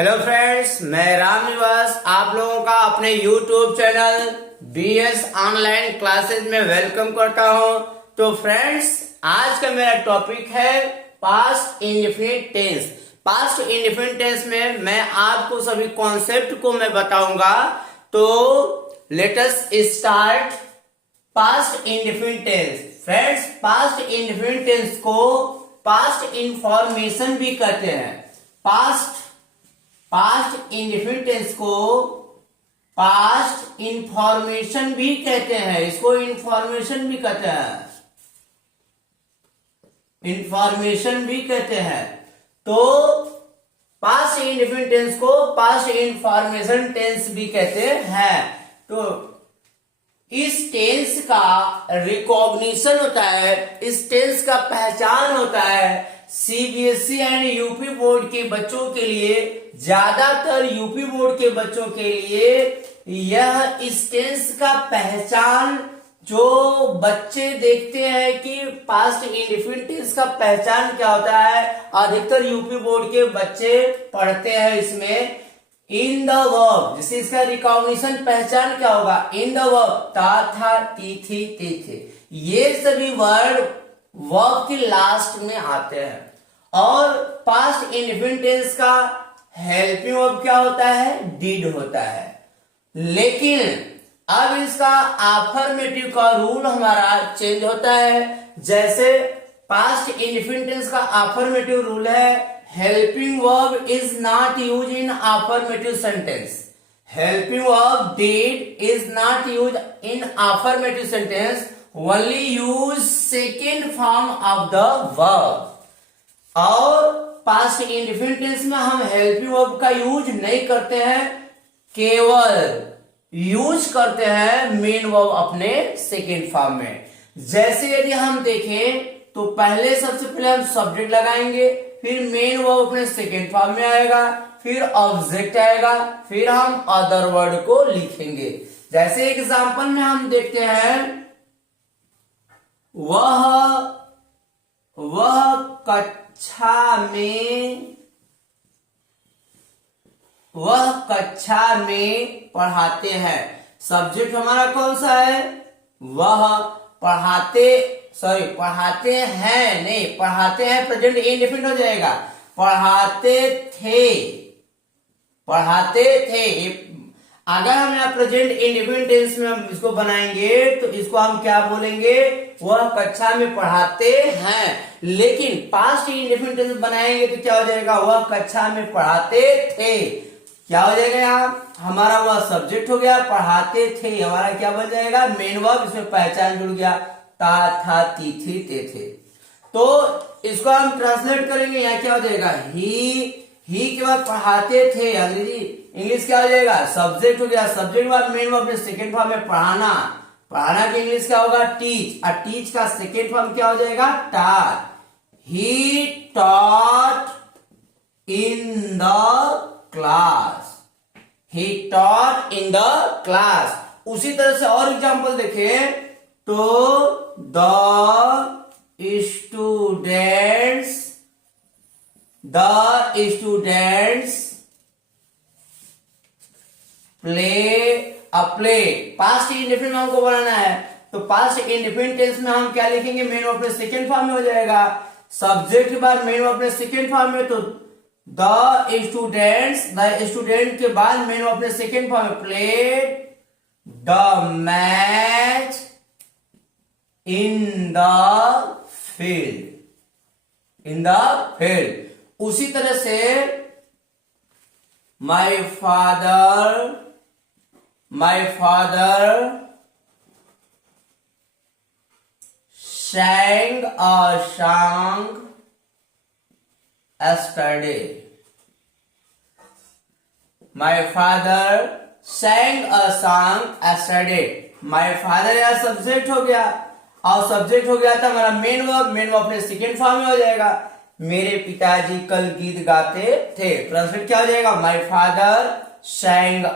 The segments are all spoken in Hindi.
हेलो फ्रेंड्स, मैं राम निवास आप लोगों का अपने YouTube channel BS online classes में वेलकम करता हूं। तो फ्रेंड्स, आज का मेरा टॉपिक है past indefinite tense. Past indefinite tense में मैं आपको सभी कॉन्सेप्ट को मैं बताऊंगा। तो let us start past indefinite tense. Friends, past indefinite tense को पास्ट इंफॉर्मेशन भी कहते हैं। पास्ट इंडेफिनिट टेंस को पास्ट इंफॉर्मेशन भी कहते हैं। इसको इंफॉर्मेशन भी कहते हैं, इंफॉर्मेशन भी कहते हैं। तो पास्ट इंडेफिनिट टेंस को पास्ट इंफॉर्मेशन टेंस भी कहते हैं। तो इस टेंस का रिकॉग्निशन होता है, इस टेंस का पहचान होता है सीबीएसई एंड यूपी बोर्ड के बच्चों के लिए। ज्यादातर यूपी बोर्ड के बच्चों के लिए यह इस टेंस का पहचान, जो बच्चे देखते हैं कि पास्ट इंडेफिनिट टेंस का पहचान क्या होता है, अधिकतर यूपी बोर्ड के बच्चे पढ़ते हैं इसमें इन द वर्ब। जैसे इसका रिकॉग्निशन पहचान क्या होगा, इन द वर्ब, ता था ती थी ते थे, ये सभी वर्ड वर्ब के लास्ट में आते हैं। और पास्ट इंडेफिनिट टेंस का हेल्पिंग वर्ब क्या होता है, डिड होता है। लेकिन अब इसका अफर्मेटिव का रूल हमारा चेंज होता है। जैसे पास्ट इंडेफिनिट टेंस का अफर्मेटिव रूल है, helping verb is not use in affirmative sentence. Helping verb did is not use in affirmative sentence, only use second form of the verb। और पास्ट इंडेफिनिट टेंस में हम हेल्पिंग वर्ब का यूज नहीं करते हैं, केवल यूज करते हैं मेन वर्ब अपने सेकेंड फॉर्म में। जैसे यदि हम देखें तो पहले सबसे पहले हम सब्जेक्ट लगाएंगे, फिर मेन वर्ब अपने सेकेंड फॉर्म में आएगा, फिर ऑब्जेक्ट आएगा, फिर हम अदर वर्ड को लिखेंगे। जैसे एग्जांपल में हम देखते हैं, वह कक्षा में पढ़ाते हैं। सब्जेक्ट हमारा कौन सा है, वह। पढ़ाते हैं, नहीं, पढ़ाते हैं प्रेजेंट इंडेफिनिट हो जाएगा, पढ़ाते थे। अगर हम यहाँ प्रेजेंट इंडेफिनिट टेंस में हम इसको बनाएंगे तो इसको हम क्या बोलेंगे, वह कक्षा में पढ़ाते हैं। लेकिन पास्ट इंडेफिनिट टेंस बनाएंगे तो क्या हो जाएगा, वह कक्षा में पढ़ाते थे। क्या हो जाएगा, यहाँ हमारा वह सब्जेक्ट हो गया, पढ़ाते थे हमारा क्या बन जाएगा, मेन वर्ब, इसमें पहचान जुड़ गया, ता था ती थी ते थे। तो इसको हम ट्रांसलेट करेंगे, यहाँ क्या हो जाएगा, ही के बाद पढ़ाते थे, इंग्लिश क्या हो जाएगा, सब्जेक्ट हो गया, सब्जेक्ट के बाद मेन वर्ब अपने सेकेंड फॉर्म में पढ़ाना की इंग्लिश क्या होगा, टीच। और टीच का सेकेंड फॉर्म क्या हो जाएगा, taught. He taught in the class, he taught in the class. उसी तरह से और एग्जांपल देखें तो the students play. Past indefinite में हमको बनाना है, तो पास्ट इंडेफिनिट टेंस में हम क्या लिखेंगे, मेन वर्ब अपने सेकेंड फॉर्म में हो जाएगा, सब्जेक्ट के बाद मेन वर्ब अपने सेकेंड फॉर्म में। तो द स्टूडेंट के बाद मेन वर्ब अपने सेकेंड फॉर्म में, played the match in the field. उसी तरह से my father sang a song yesterday। my father sang a song yesterday। my father या सब्जेक्ट हो गया, और सब्जेक्ट हो गया था हमारा मेन वर्ब अपने सेकेंड फॉर्म में हो जाएगा, मेरे पिताजी कल गीत गाते थे। ट्रांसलेट क्या हो जाएगा, my father sang a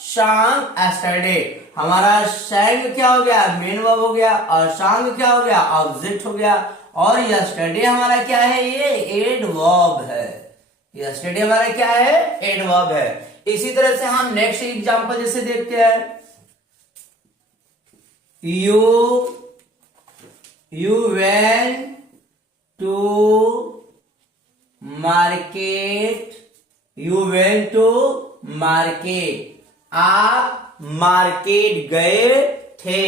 song yesterday। हमारा sang क्या हो गया, मेन वर्ब हो गया, और song क्या हो गया, ऑब्जेक्ट हो गया, और yesterday हमारा क्या है, ये एड वर्ब है। यस्टरडे हमारा क्या है, एडवर्ब है। इसी तरह से हम नेक्स्ट एग्जांपल जैसे देखते हैं, you went to market, you went to market, आप मार्केट गए थे।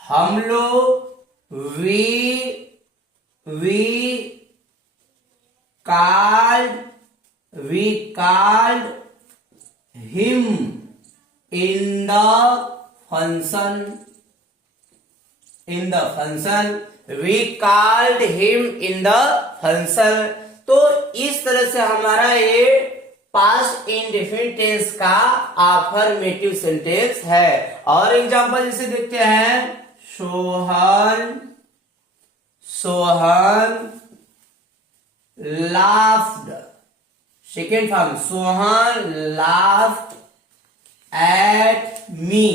हम लोग we called him in the function, we called him in the function। तो इस तरह से हमारा ये पास्ट इंडेफिनिट टेंस का अफर्मेटिव सेंटेंस है। और एग्जांपल जैसे देखते हैं, Sohan laughed, second form, Sohan laughed at me,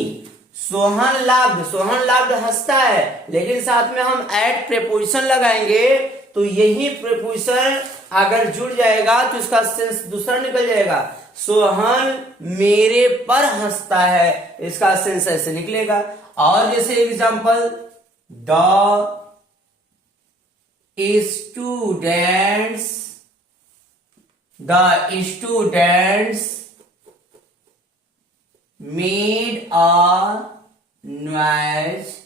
Sohan laughed हंसता है, लेकिन साथ में हम एट प्रेपोजिशन लगाएंगे तो यही प्रेपोजिशन अगर जुड़ जाएगा तो इसका सेंस दूसरा निकल जाएगा। सोहन मेरे पर हंसता है, इसका सेंस ऐसे निकलेगा। और जैसे example, the students made a noise,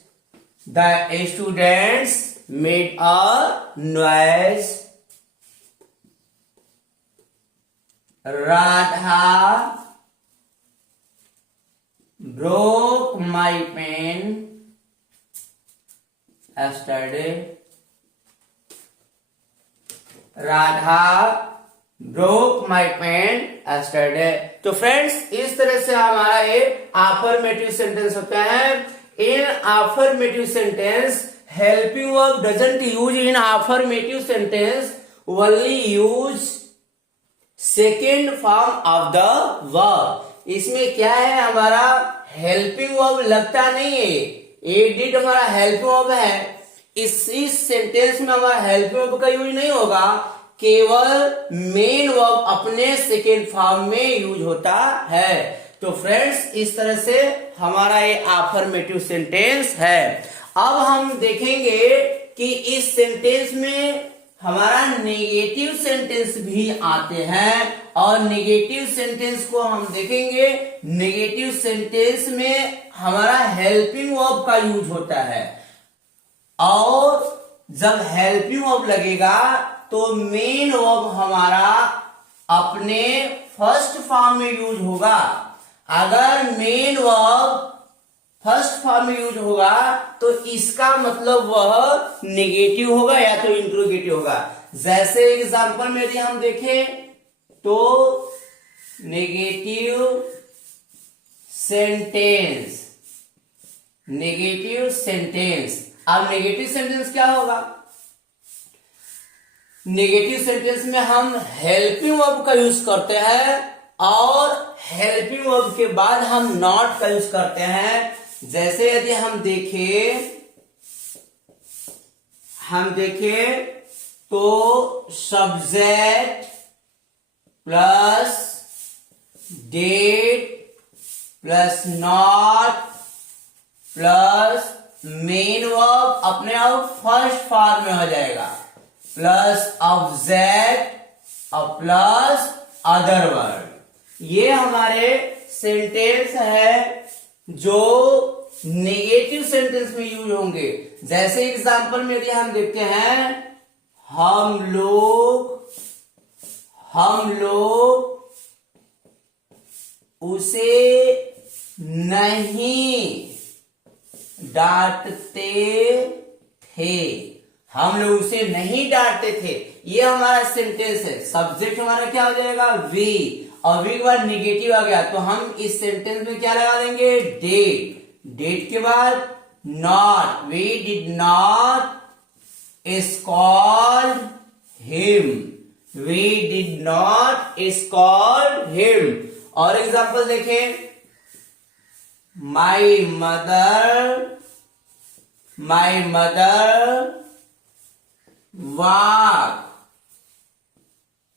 the students made a noise, Radha broke my pen yesterday, Radha broke my pen yesterday. तो फ्रेंड्स, इस तरह से हमारा ये अफर्मेटिव सेंटेंस होता है। In affirmative sentence helping verb doesn't use in affirmative sentence, only use second form of the verb. इसमें क्या है, हमारा हेल्पिंग वर्ब लगता नहीं है, ये डिड हमारा हेल्पिंग वर्ब है। इस सेंटेंस में हमारा हेल्पिंग वर्ब का यूज नहीं होगा, केवल मेन वर्ब अपने सेकेंड फॉर्म में यूज होता है। तो फ्रेंड्स, इस तरह से हमारा ये अफर्मेटिव सेंटेंस है। अब हम देखेंगे कि इस सेंटेंस में हमारा नेगेटिव सेंटेंस भी आते हैं, और नेगेटिव सेंटेंस को हम देखेंगे। नेगेटिव सेंटेंस में हमारा हेल्पिंग वर्ब का यूज होता है, और जब हेल्पिंग वर्ब लगेगा तो मेन वर्ब हमारा अपने फर्स्ट फॉर्म में यूज होगा। अगर मेन वर्ब फर्स्ट फॉर्म में यूज होगा तो इसका मतलब वह नेगेटिव होगा या तो इंट्रोगेटिव होगा। जैसे एग्जांपल में यदि हम देखें तो नेगेटिव सेंटेंस, अब नेगेटिव सेंटेंस क्या होगा, नेगेटिव सेंटेंस में हम हेल्पिंग वर्ब का यूज करते हैं, और हेल्पिंग वर्ब के बाद हम नॉट का यूज करते हैं। जैसे यदि हम देखें तो subject plus did plus not plus main verb अपने आप फर्स्ट फॉर्म में हो जाएगा, प्लस ऑब्जेक्ट और प्लस अदर वर्ड। ये हमारे सेंटेंस है जो नेगेटिव सेंटेंस में यूज होंगे। जैसे एग्जांपल में यदि हम देखते हैं, हम लोग उसे नहीं डांटते थे, हम लोग उसे नहीं डांटते थे। ये हमारा सेंटेंस है। सब्जेक्ट हमारा क्या हो जाएगा, वी, और वी के बाद निगेटिव आ गया तो हम इस सेंटेंस में क्या लगा देंगे, डेट। डेट के बाद not, we did not scold him, we did not scold him. और एग्जांपल देखें, my mother walk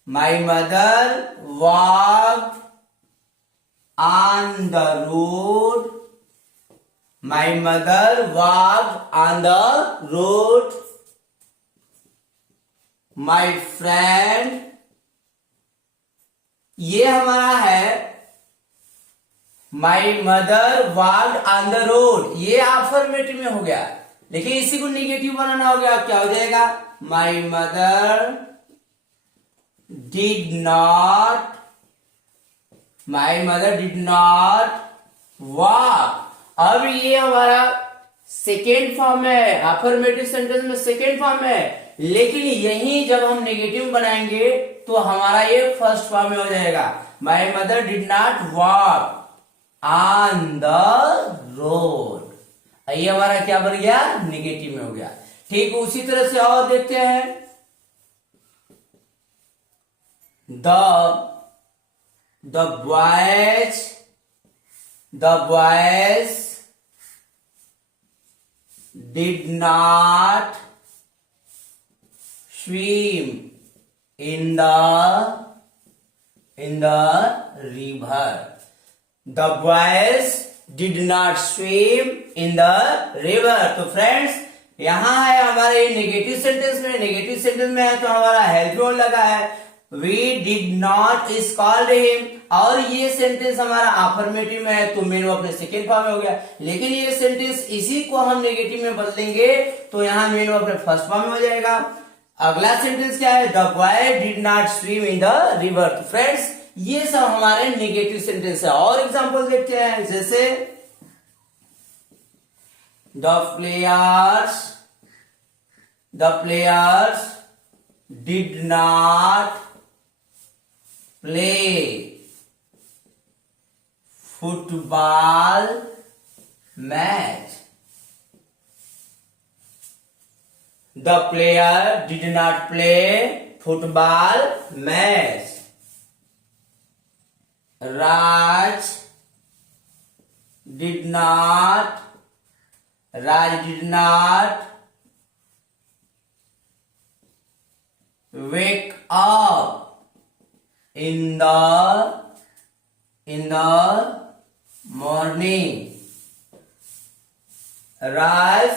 my mother walk on the road, my mother walk on the road, my friend, ये हमारा है my mother walked on the road, ये अफर्मेटिव में हो गया, लेकिन इसी को निगेटिव बनाना हो गया, क्या हो जाएगा, my mother did not, my mother did not walk. अब ये हमारा सेकेंड फॉर्म है, अफर्मेटिव सेंटेंस में सेकेंड फॉर्म है, लेकिन यही जब हम नेगेटिव बनाएंगे तो हमारा ये फर्स्ट फॉर्म में हो जाएगा, my mother did not walk on the road. ये हमारा क्या बन गया, नेगेटिव में हो गया। ठीक उसी तरह से और देखते हैं, the boys did not swim in the river. The boys did not swim in the river. तो फ्रेंड्स यहां है हमारे नेगेटिव सेंटेंस में, नेगेटिव सेंटेंस में है तो हमारा हेल्प रोल लगा है, we did not scold him, और ये सेंटेंस हमारा अफर्मेटिव में है तो मेन वो अपने सेकेंड फॉर्म में हो गया, लेकिन ये सेंटेंस इसी को हम नेगेटिव में बदलेंगे तो यहाँ मेन वो अपने फर्स्ट फॉर्म में हो जाएगा। अगला सेंटेंस क्या है, the boy did not swim in the river. तो फ्रेंड्स ये सब हमारे नेगेटिव सेंटेंस है। और एग्जांपल देखते हैं, जैसे the players did not play football match. The player did not play football match. Raj did not wake up in the morning. Raj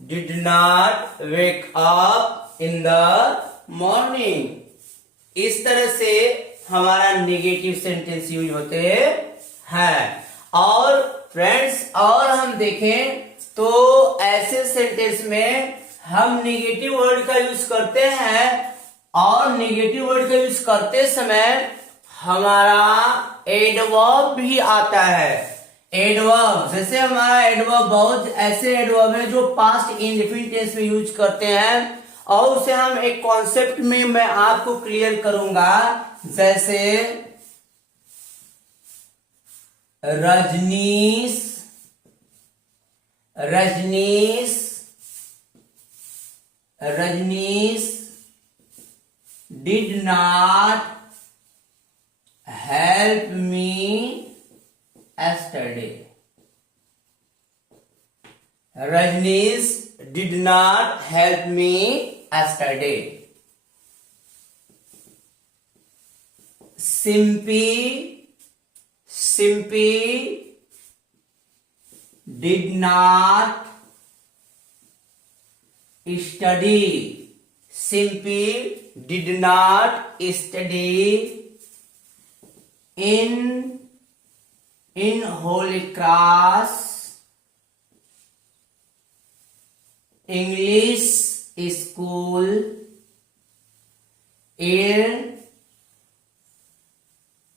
did not wake up in the morning. इस तरह से हमारा नेगेटिव सेंटेंस यूज होते हैं। और फ्रेंड्स और हम देखें तो ऐसे सेंटेंस में हम नेगेटिव वर्ड का यूज करते हैं, और नेगेटिव वर्ड का यूज करते समय हमारा एडवर्ब भी आता है। एडवर्ब, जैसे हमारा एडवर्ब, बहुत ऐसे एडवर्ब है जो पास्ट इंडेफिनिट टेंस में यूज करते हैं, और उसे हम एक कॉन्सेप्ट में मैं आपको क्लियर करूंगा। जैसे Rajneesh did not help me yesterday. Rajneesh did not help me yesterday. Simpy did not study. Simpy did not study in Holy Cross English School in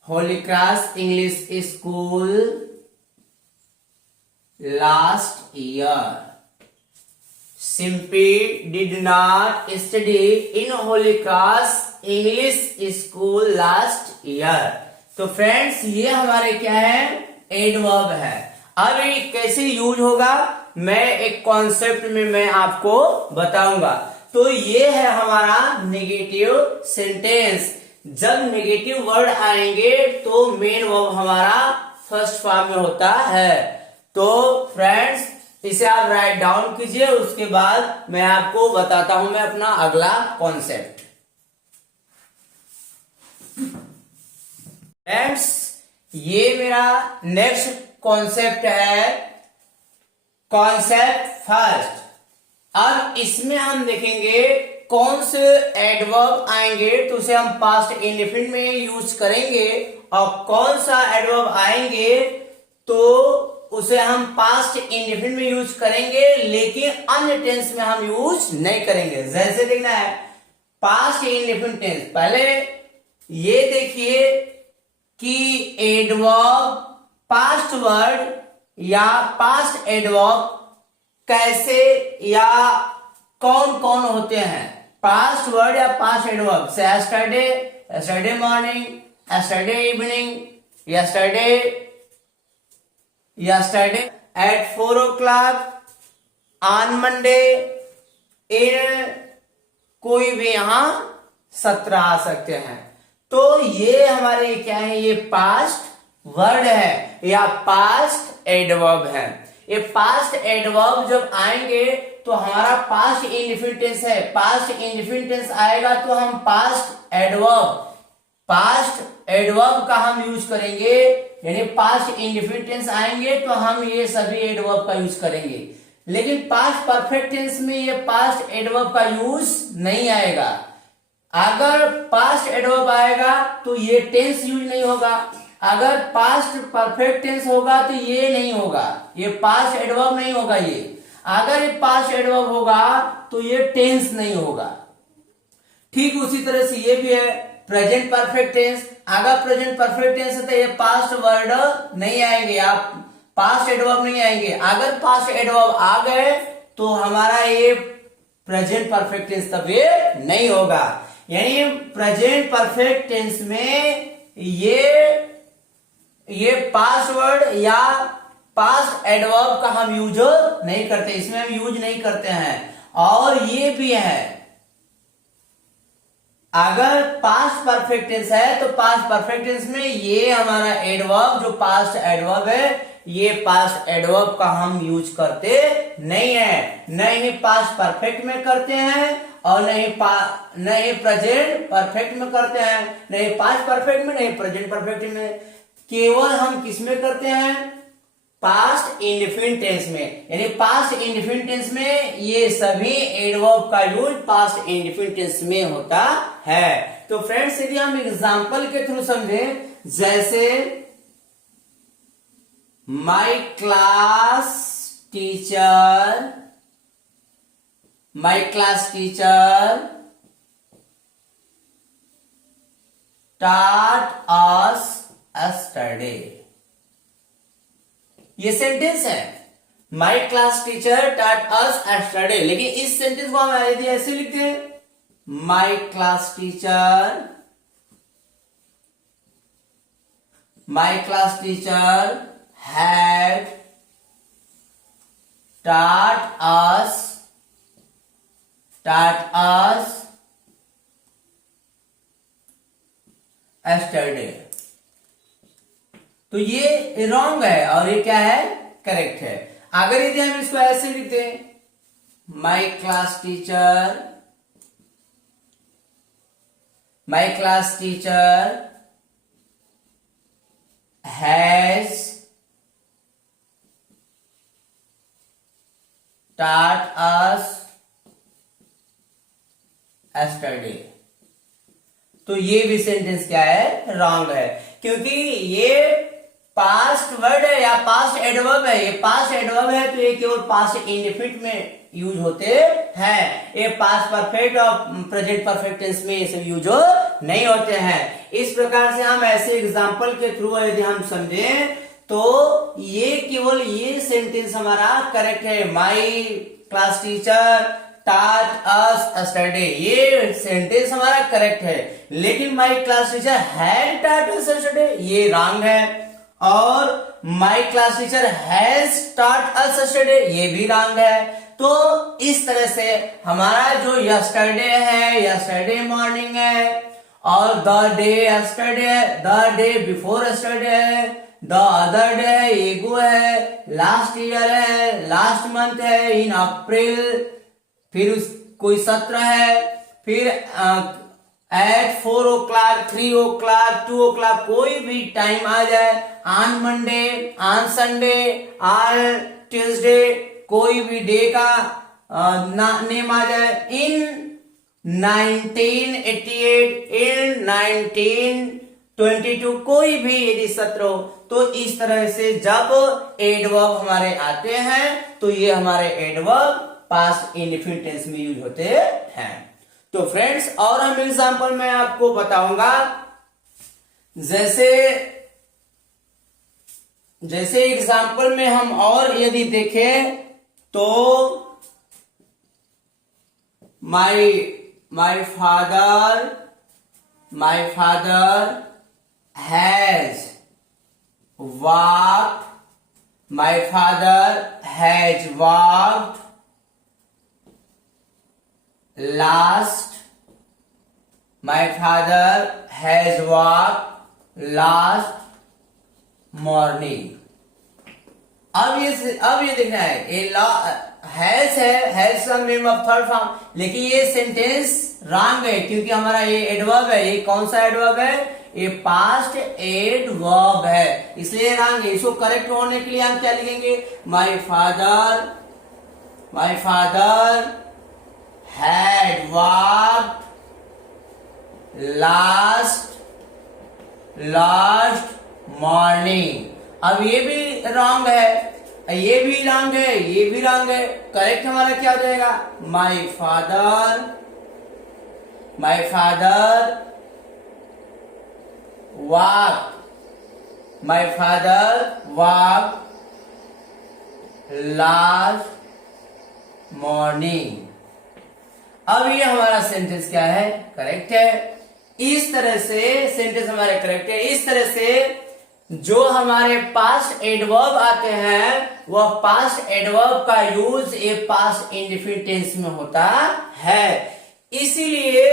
Holy Cross English School last year. Simpy did not study in Holy Cross English School last year. तो फ्रेंड्स ये हमारे क्या है, एडवर्ब है। अब ये कैसे यूज होगा मैं एक कॉन्सेप्ट में मैं आपको बताऊंगा। तो ये है हमारा नेगेटिव सेंटेंस। जब नेगेटिव वर्ड आएंगे तो मेन वर्ब हमारा फर्स्ट फॉर्म में होता है। तो फ्रेंड्स इसे आप राइट डाउन कीजिए, उसके बाद मैं आपको बताता हूं मैं अपना अगला कॉन्सेप्ट। फ्रेंड्स, ये मेरा नेक्स्ट कॉन्सेप्ट है, कॉन्सेप्ट फर्स्ट। अब इसमें हम देखेंगे कौन से एडवर्ब आएंगे तो उसे हम पास्ट इंडेफिनिट में यूज करेंगे, और कौन सा एडवर्ब आएंगे तो उसे हम पास्ट इंडेफिनिट में यूज करेंगे, लेकिन अन्य टेंस में हम यूज नहीं करेंगे। जैसे देखना है पास्ट इंडेफिनिट टेंस, पहले ये देखिए कि एडवर्ब पास्ट वर्ड या पास्ट एडवर्ब कैसे या कौन कौन होते हैं। पास्ट वर्ड या पास्ट एडवर्ब से yesterday, yesterday morning, yesterday evening, yesterday, yesterday at 4 o'clock, on Monday, in कोई भी यहां 17 आ सकते हैं। तो ये हमारे क्या है, ये पास्ट वर्ड है या पास्ट एडवर्ब है। ये पास्ट एडवर्ब जब आएंगे तो हमारा पास्ट इंडेफिनिट टेंस है, पास्ट इंडेफिनिट टेंस आएगा तो हम पास्ट एडवर्ब का हम यूज करेंगे, यानी पास्ट इंडेफिनिट टेंस आएंगे तो हम ये सभी एडवर्ब का यूज करेंगे। लेकिन पास्ट परफेक्ट टेंस में ये पास्ट एडवर्ब का यूज नहीं आएगा। अगर पास्ट एडवर्ब आएगा तो ये टेंस यूज नहीं होगा, अगर पास्ट परफेक्ट टेंस होगा तो ये नहीं होगा, ये पास्ट एडवर्ब नहीं होगा। ये अगर ये पास्ट एडवर्ब होगा तो ये टेंस नहीं होगा। ठीक उसी तरह से ये भी है प्रेजेंट परफेक्ट टेंस। अगर प्रेजेंट परफेक्ट टेंस है तो ये पास्ट वर्ड नहीं आएंगे, आप पास्ट एडवर्ब नहीं आएंगे। अगर पास्ट एडवर्ब आ गए तो हमारा ये प्रेजेंट परफेक्ट टेंस तब ये नहीं होगा। यानी प्रेजेंट परफेक्ट टेंस में ये पास्ट वर्ड या पास्ट एडवर्ब का हम यूज नहीं करते, इसमें हम यूज नहीं करते हैं। और ये भी है, अगर पास्ट परफेक्ट टेंस है तो पास्ट परफेक्ट टेंस में ये हमारा एडवर्ब जो पास्ट एडवर्ब है, ये पास्ट एडवर्ब का हम यूज करते नहीं है, न ही पास्ट परफेक्ट में करते हैं और नहीं प्रेजेंट परफेक्ट में करते हैं, नहीं पास्ट परफेक्ट में, नहीं प्रेजेंट परफेक्ट में। केवल हम किस में करते हैं, पास्ट इंडेफिनिट टेंस में। यानी पास्ट इंडेफिनिट टेंस में ये सभी एडवर्ब का यूज पास्ट इंडेफिनिट टेंस में होता है। तो फ्रेंड्स, यदि हम एग्जांपल के थ्रू समझें, जैसे my class teacher taught us yesterday, ये सेंटेंस है my class teacher taught us yesterday। लेकिन इस सेंटेंस को हम यदि ऐसे लिखते हैं, my class teacher had taught us yesterday, तो ये रॉन्ग है और ये क्या है, करेक्ट है। अगर यदि हम इसको ऐसे लिखते हैं, my class teacher has taught us yesterday, तो ये भी सेंटेंस क्या है, रॉन्ग है, क्योंकि ये पास्ट वर्ड है या पास्ट एडवर्ब है। ये पास्ट एडवर्ब है तो ये केवल पास्ट इंडेफिनिट में यूज होते हैं, ये पास्ट परफेक्ट और प्रेजेंट परफेक्ट टेंस में ये सब यूज नहीं होते हैं। इस प्रकार से हम ऐसे एग्जांपल के थ्रू यदि हम समझें तो ये केवल ये सेंटेंस हमारा करेक्ट है, my class teacher taught us yesterday, ये सेंटेंस हमारा करेक्ट है। लेकिन my class teacher had taught us yesterday ये रॉन्ग है, और my class teacher has taught us yesterday ये भी रॉन्ग है। तो इस तरह से हमारा जो यस्टरडे है, यस्टरडे मॉर्निंग है, और द डे यस्टरडे है, द डे बिफोर यस्टरडे है, द अदर डे है, एगो है, लास्ट ईयर है, लास्ट मंथ है, इन अप्रैल, फिर कोई सत्र है, फिर एट 4 o'clock, 3 o'clock, 2 o'clock, कोई भी टाइम आ जाए, on Monday, on Sunday, on Tuesday, कोई भी डे का नेम आ जाए, इन 1988, इन 1922, कोई भी यदि सत्र हो, तो इस तरह से जब एडवर्ब हमारे आते हैं तो ये हमारे एडवर्ब पास्ट इंडेफिनिट टेंस में यूज होते हैं। तो फ्रेंड्स, और हम एग्जांपल में आपको बताऊंगा, जैसे एग्जांपल में हम और यदि देखें तो my father has walked, my father has walked last, my father has walked last morning। अब ये देखना है, ये हैज का मीनिंग ऑफ थर्ड फॉर्म, लेकिन ये सेंटेंस रॉन्ग है क्योंकि हमारा ये एडवर्ब है। ये कौन सा एडवर्ब है? ये पास्ट एडवर्ब है, इसलिए रॉन्ग है। इसको करेक्ट होने के लिए हम क्या लिखेंगे? My father had walked last morning. अब ये भी रॉन्ग है, ये भी रॉन्ग है, ये भी रॉन्ग है। करेक्ट हमारा क्या हो जाएगा? My father walk last morning. अब ये हमारा सेंटेंस क्या है? करेक्ट है। इस तरह से सेंटेंस हमारे करेक्ट है। इस तरह से जो हमारे पास्ट एडवर्ब आते हैं वह पास्ट एडवर्ब का यूज ये पास्ट इंडेफिनिट टेंस में होता है। इसीलिए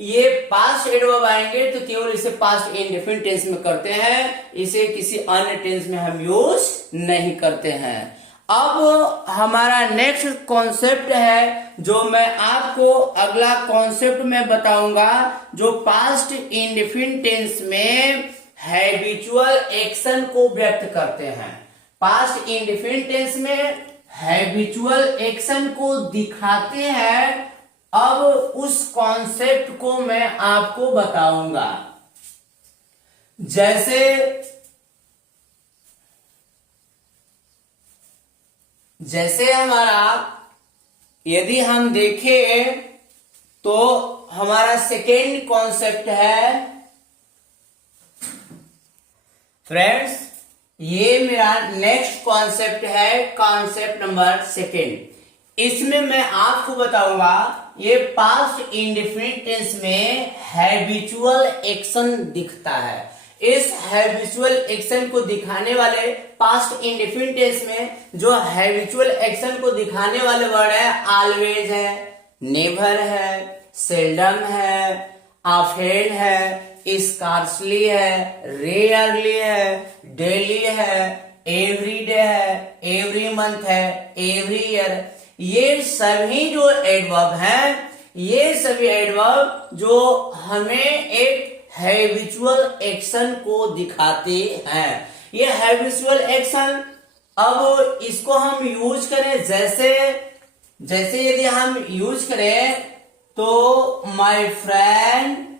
ये पास्ट एडवर्ब आएंगे तो केवल इसे पास्ट इंडेफिनिट टेंस में करते हैं, इसे किसी अन्य टेंस में हम यूज नहीं करते हैं। अब हमारा नेक्स्ट कॉन्सेप्ट है जो मैं आपको अगला कॉन्सेप्ट में बताऊंगा, जो पास्ट इंडेफिनिट टेंस में हैबिचुअल एक्शन को व्यक्त करते हैं। पास्ट इंडेफिनिट टेंस में हैबिचुअल एक्शन को दिखाते हैं। अब उस कॉन्सेप्ट को मैं आपको बताऊंगा। जैसे हमारा यदि हम देखें तो हमारा सेकेंड कॉन्सेप्ट है, फ्रेंड्स ये मेरा नेक्स्ट कॉन्सेप्ट है, कॉन्सेप्ट नंबर सेकेंड। इसमें मैं आपको बताऊंगा ये पास्ट इंडेफिनिट टेंस में हैबिचुअल एक्शन दिखता है। इस हैबिचुअल एक्शन को दिखाने वाले पास्ट इंडेफिनिट टेंस में जो हैबिचुअल एक्शन को दिखाने वाले वर्ड है, ऑलवेज है, नेवर है, सेल्डम है, ऑफेन है, स्कार्सली है, रेयरली है, डेली है, एवरीडे है, एवरी मंथ है, एवरी ईयर। ये सभी जो एडवर्ब हैं, ये सभी एडवर्ब जो हमें एक हैबिचुअल एक्शन को दिखाते हैं। ये हैबिचुअल एक्शन, अब इसको हम यूज करें, जैसे यदि हम यूज करें तो my friend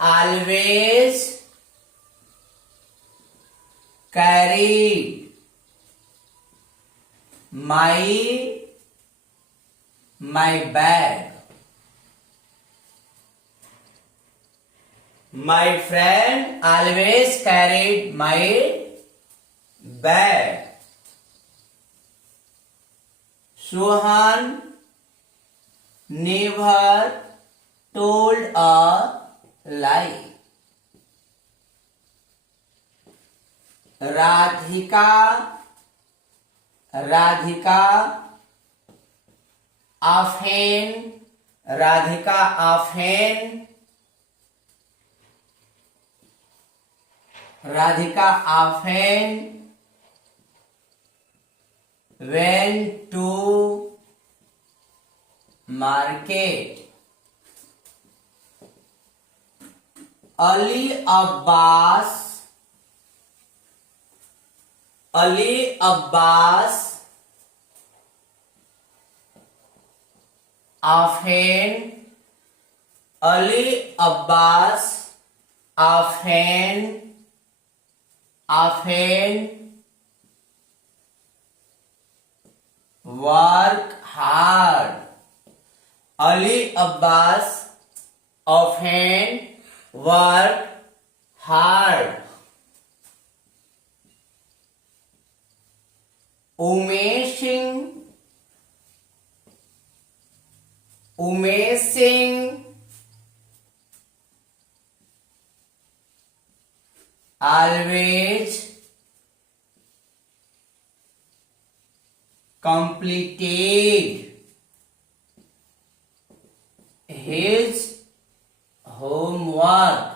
always carried my bag. My friend always carried my bag. Sohan never told a lie. Radhika often went to market. Ali Abbas often work hard. Ali Abbas often work hard. Umesh Singh always completed his homework.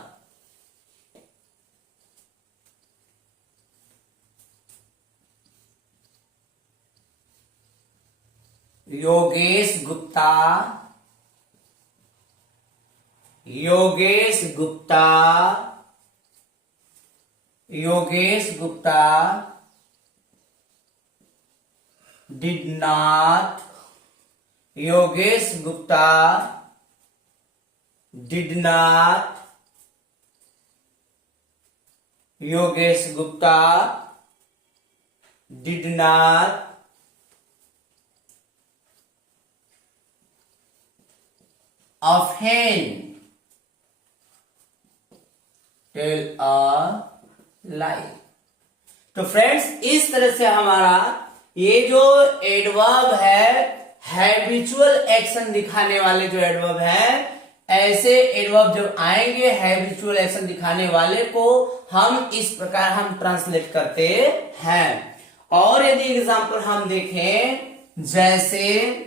Yogesh Gupta did not often tell a lie. तो फ्रेंड्स, इस तरह से हमारा ये जो एडवर्ब है, हैबिचुअल एक्शन दिखाने वाले जो एडवर्ब है, ऐसे एडवर्ब जब आएंगे हैबिचुअल एक्शन दिखाने वाले को हम इस प्रकार हम ट्रांसलेट करते हैं। और यदि एग्जांपल हम देखें, जैसे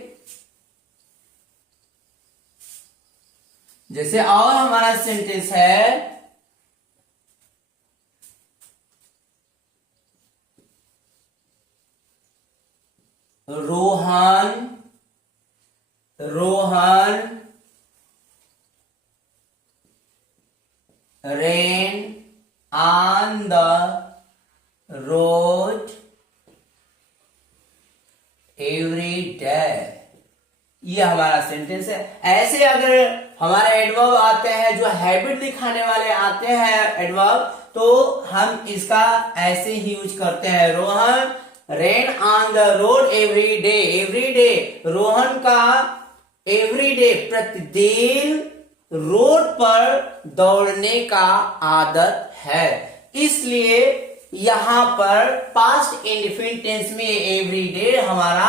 और हमारा सेंटेंस है, Rohan ran on the road every day। ये हमारा सेंटेंस है। ऐसे अगर हमारे एडवर्ब आते हैं जो हैबिट दिखाने वाले आते हैं एडवर्ब, तो हम इसका ऐसे ही यूज करते हैं। Rohan rain on the road every day. Every day, Rohan का एवरी डे प्रतिदिन रोड पर दौड़ने का आदत है। इसलिए यहां पर पास्ट इंडेफिनिट टेंस में एवरी डे हमारा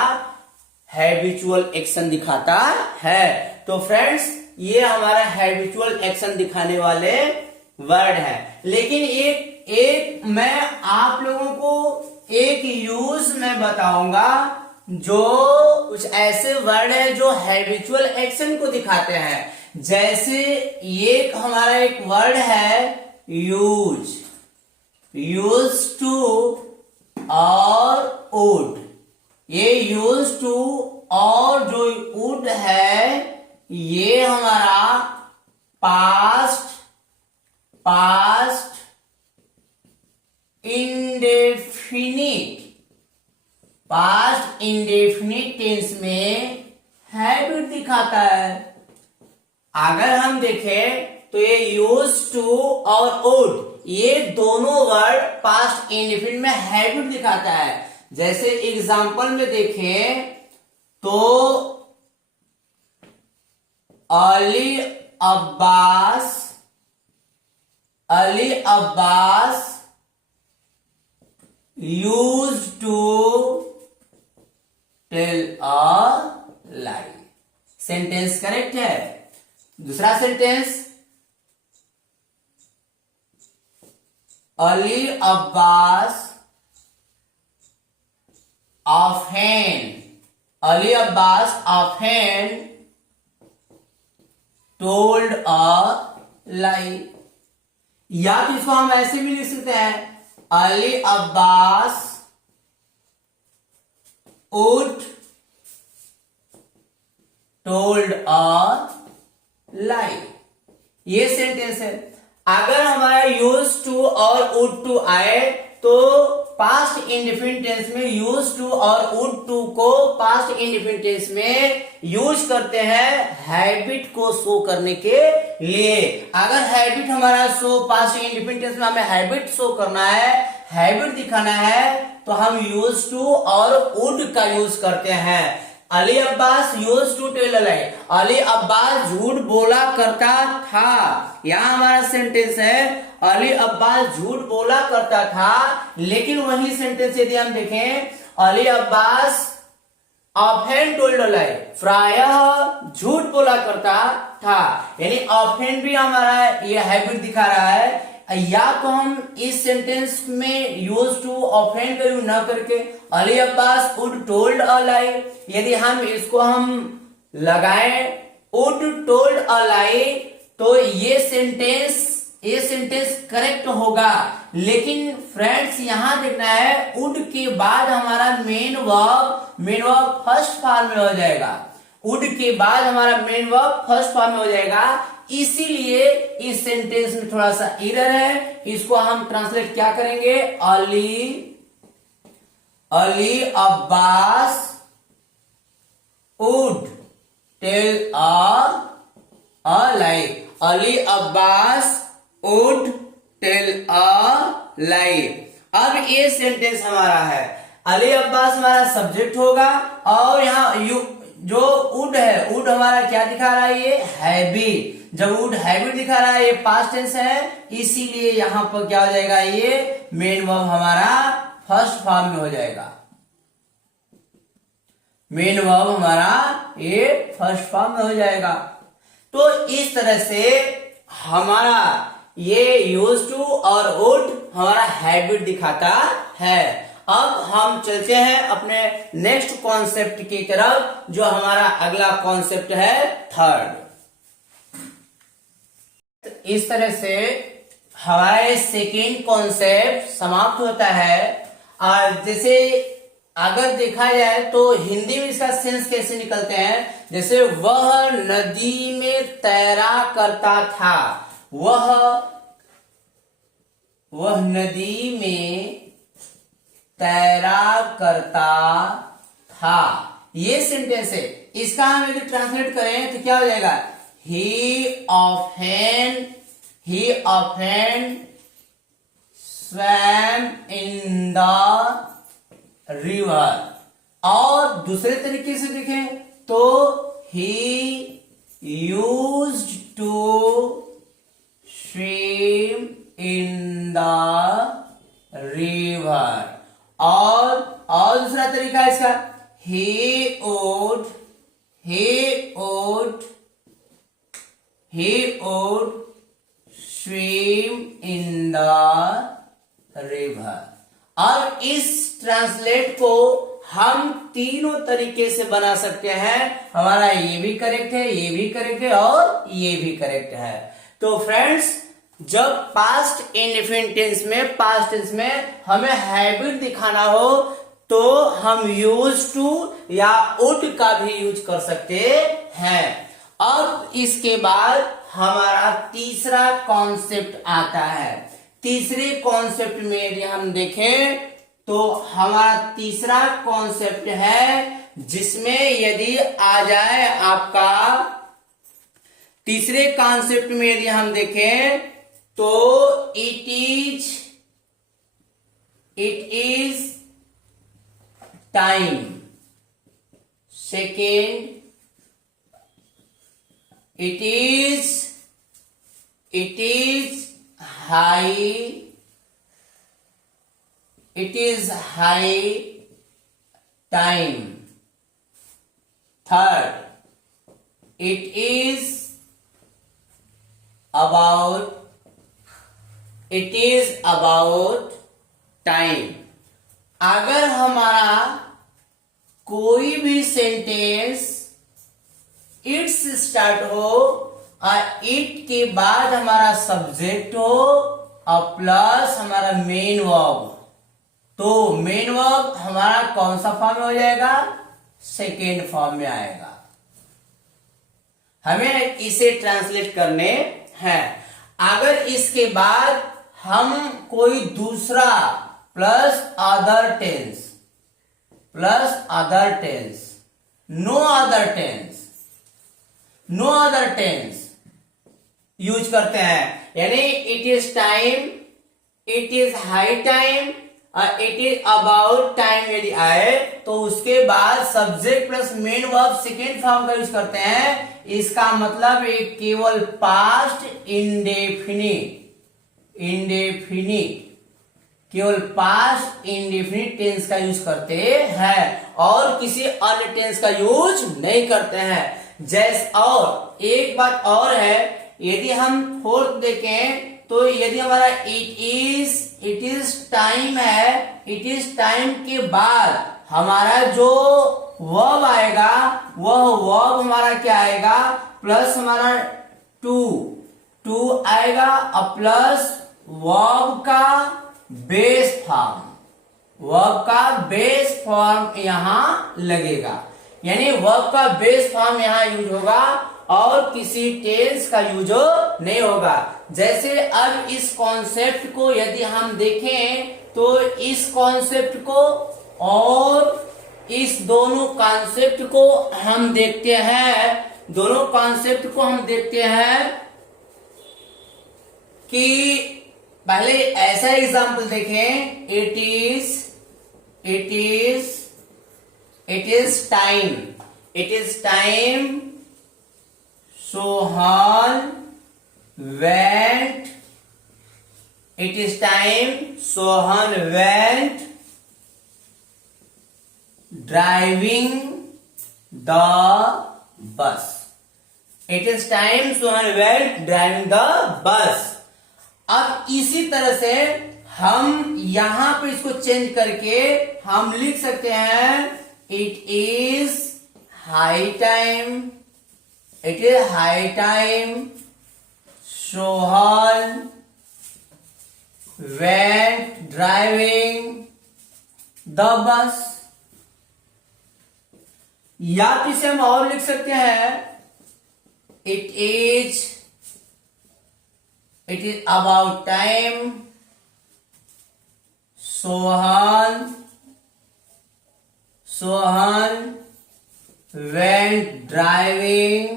हैबिचुअल एक्शन दिखाता है। तो फ्रेंड्स, ये हमारा हैबिचुअल एक्शन दिखाने वाले वर्ड है। लेकिन एक मैं आप लोगों को एक यूज मैं बताऊंगा, जो कुछ ऐसे वर्ड है जो हैबिचुअल एक्शन को दिखाते हैं। जैसे ये हमारा एक वर्ड है यूज टू और वुड। ये यूज टू और जो वुड है, ये हमारा पास्ट इंडेफिनिट टेंस में हैबिट दिखाता है। अगर हम देखें तो ये यूज टू और वुड, ये दोनों वर्ड पास्ट इंडेफिनिट में हैबिट दिखाता है। जैसे एग्जांपल में देखें तो Ali Abbas use to tell a lie. Sentence correct है। दूसरा sentence, Ali Abbas often told a lie। या तो इसको हम ऐसे भी लिख सकते हैं, Ali Abbas would told or lie। ये सेंटेंस है। अगर हमारा यूज टू और वुड टू आए तो पास्ट इंडेफिनिट टेंस में यूज टू और वुड टू को पास्ट इंडेफिनिट टेंस में यूज करते हैं हैबिट को शो करने के लिए। अगर हैबिट हमारा शो पास्ट इंडेफिनिट टेंस में हमें हैबिट शो करना है, हैबिट दिखाना है, तो हम यूज टू और वुड का यूज करते हैं। Ali Abbas use to tell a lie. Ali Abbas झूठ बोला करता था। यहां हमारा सेंटेंस है अली अब्बास झूठ बोला करता था, लेकिन वही सेंटेंस यदि हम देखें Ali Abbas often told a lie, प्रायः झूठ बोला करता था, यानी ऑफेन भी हमारा ये हैबिट दिखा रहा है। या तो हम इस सेंटेंस में यूज टू ऑफेंड का यूज न करके Ali Abbas would told a lie, यदि हम इसको हम लगाएं वुड टोल्ड अ लाई तो ये सेंटेंस करेक्ट होगा। लेकिन फ्रेंड्स यहां देखना है वुड के बाद हमारा मेन वर्ब फर्स्ट फॉर्म में हो जाएगा। वुड के बाद हमारा मेन वर्ब फर्स्ट फॉर्म में हो जाएगा, इसीलिए इस सेंटेंस में थोड़ा सा एरर है। इसको हम ट्रांसलेट क्या करेंगे, Ali Abbas would tell a lie. Ali Abbas would tell a lie. अब ये सेंटेंस हमारा है, अली अब्बास हमारा सब्जेक्ट होगा और यहाँ जो वुड है, वुड हमारा क्या दिखा रहा है, ये हैबिट। जब वुड हैबिट दिखा रहा है, ये पास्ट टेंस है, इसीलिए यहां पर क्या हो जाएगा, ये मेन वर्ब हमारा फर्स्ट फॉर्म में हो जाएगा। मेन वर्ब हमारा ये फर्स्ट फॉर्म में हो जाएगा। तो इस तरह से हमारा ये यूज टू और वुड हमारा हैबिट दिखाता है। अब हम चलते हैं अपने नेक्स्ट कॉन्सेप्ट की तरफ, जो हमारा अगला कॉन्सेप्ट है थर्ड। इस तरह से हमारा ये सेकेंड कॉन्सेप्ट समाप्त होता है। और जैसे अगर देखा जाए तो हिंदी में इसका सेंस कैसे निकलते हैं, जैसे वह नदी में तैरा करता था। वह नदी में तैरा करता था, ये सेंटेंस है। इसका हम यदि ट्रांसलेट करें तो क्या हो जाएगा, he often swam in the river। और दूसरे तरीके से देखें तो he used to swim in the river। और दूसरा तरीका है इसका, he would swim in the river। और इस ट्रांसलेट को हम तीनों तरीके से बना सकते हैं। हमारा ये भी करेक्ट है, ये भी करेक्ट है और ये भी करेक्ट है। तो फ्रेंड्स, जब पास्ट इंडेफिनिट टेंस में हमें हैबिट दिखाना हो तो हम यूज टू या वुड का भी यूज कर सकते हैं। अब इसके बाद हमारा तीसरा कॉन्सेप्ट आता है। तीसरे कॉन्सेप्ट में यदि हम देखें तो हमारा तीसरा कॉन्सेप्ट है जिसमें यदि आ जाए आपका, तीसरे कॉन्सेप्ट में यदि हम देखें तो it is time. Second, it is high time। Third, it is about time। अगर हमारा कोई भी सेंटेंस इट्स स्टार्ट हो और इट के बाद हमारा सब्जेक्ट हो और प्लस हमारा मेन वर्ब, तो मेन वर्ब हमारा कौन सा फॉर्म में हो जाएगा? सेकेंड फॉर्म में आएगा। हमें इसे ट्रांसलेट करने हैं। अगर इसके बाद हम कोई दूसरा plus other tense, no other tense use करते हैं, यानी it is time, it is high time, it is about time यदि आए तो उसके बाद subject plus main verb second form का यूज करते हैं। इसका मतलब एक केवल पास्ट इंडेफिनिट केवल पास्ट इंडेफिनिट टेंस का यूज करते हैं और किसी अन्य टेंस का यूज नहीं करते हैं। जैसे और एक बात और है, यदि हम फोर्थ देखें तो यदि हमारा इट इज टाइम है, इट इज टाइम के बाद हमारा जो वर्ब आएगा वह वर्ब हमारा क्या आएगा? प्लस हमारा टू आएगा और प्लस वर्ब का बेस फॉर्म यहां लगेगा, यानी वर्ब का बेस फॉर्म यहां यूज होगा और किसी टेंस का यूज नहीं होगा। जैसे अब इस कॉन्सेप्ट को यदि हम देखें तो इस कॉन्सेप्ट को और इस दोनों कॉन्सेप्ट को हम देखते हैं, कि पहले ऐसा एग्जाम्पल देखें, it is time Sohan went driving the bus. It is time Sohan went driving the bus. अब इसी तरह से हम यहां पे इसको चेंज करके हम लिख सकते हैं, it is high time Sohan went driving the bus. या तो इसे हम और लिख सकते हैं, it is about time Sohan went driving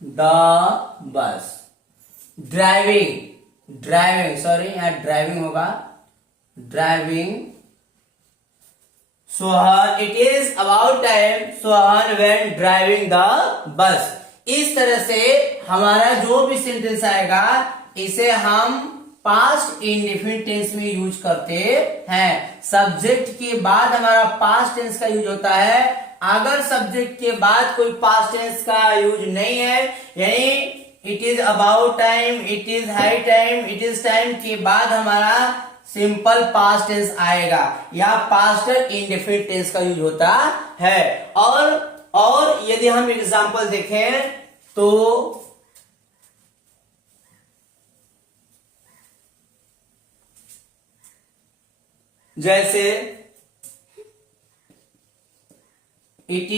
the bus. Driving sorry यहां ड्राइविंग होगा, driving. Sohan, it is about time Sohan went driving the bus. इस तरह से हमारा जो भी सेंटेंस आएगा इसे हम पास्ट इंडेफिनिट टेंस में यूज करते हैं। सब्जेक्ट के बाद हमारा पास्ट टेंस का यूज होता है। अगर सब्जेक्ट के बाद कोई पास्ट टेंस का यूज नहीं है, यानी it is about time, it is high time, it is time के बाद हमारा सिंपल पास्ट टेंस आएगा या पास्ट इंडेफिनिट टेंस का यूज होता है। और यदि हम एग्जांपल देखें तो जैसे it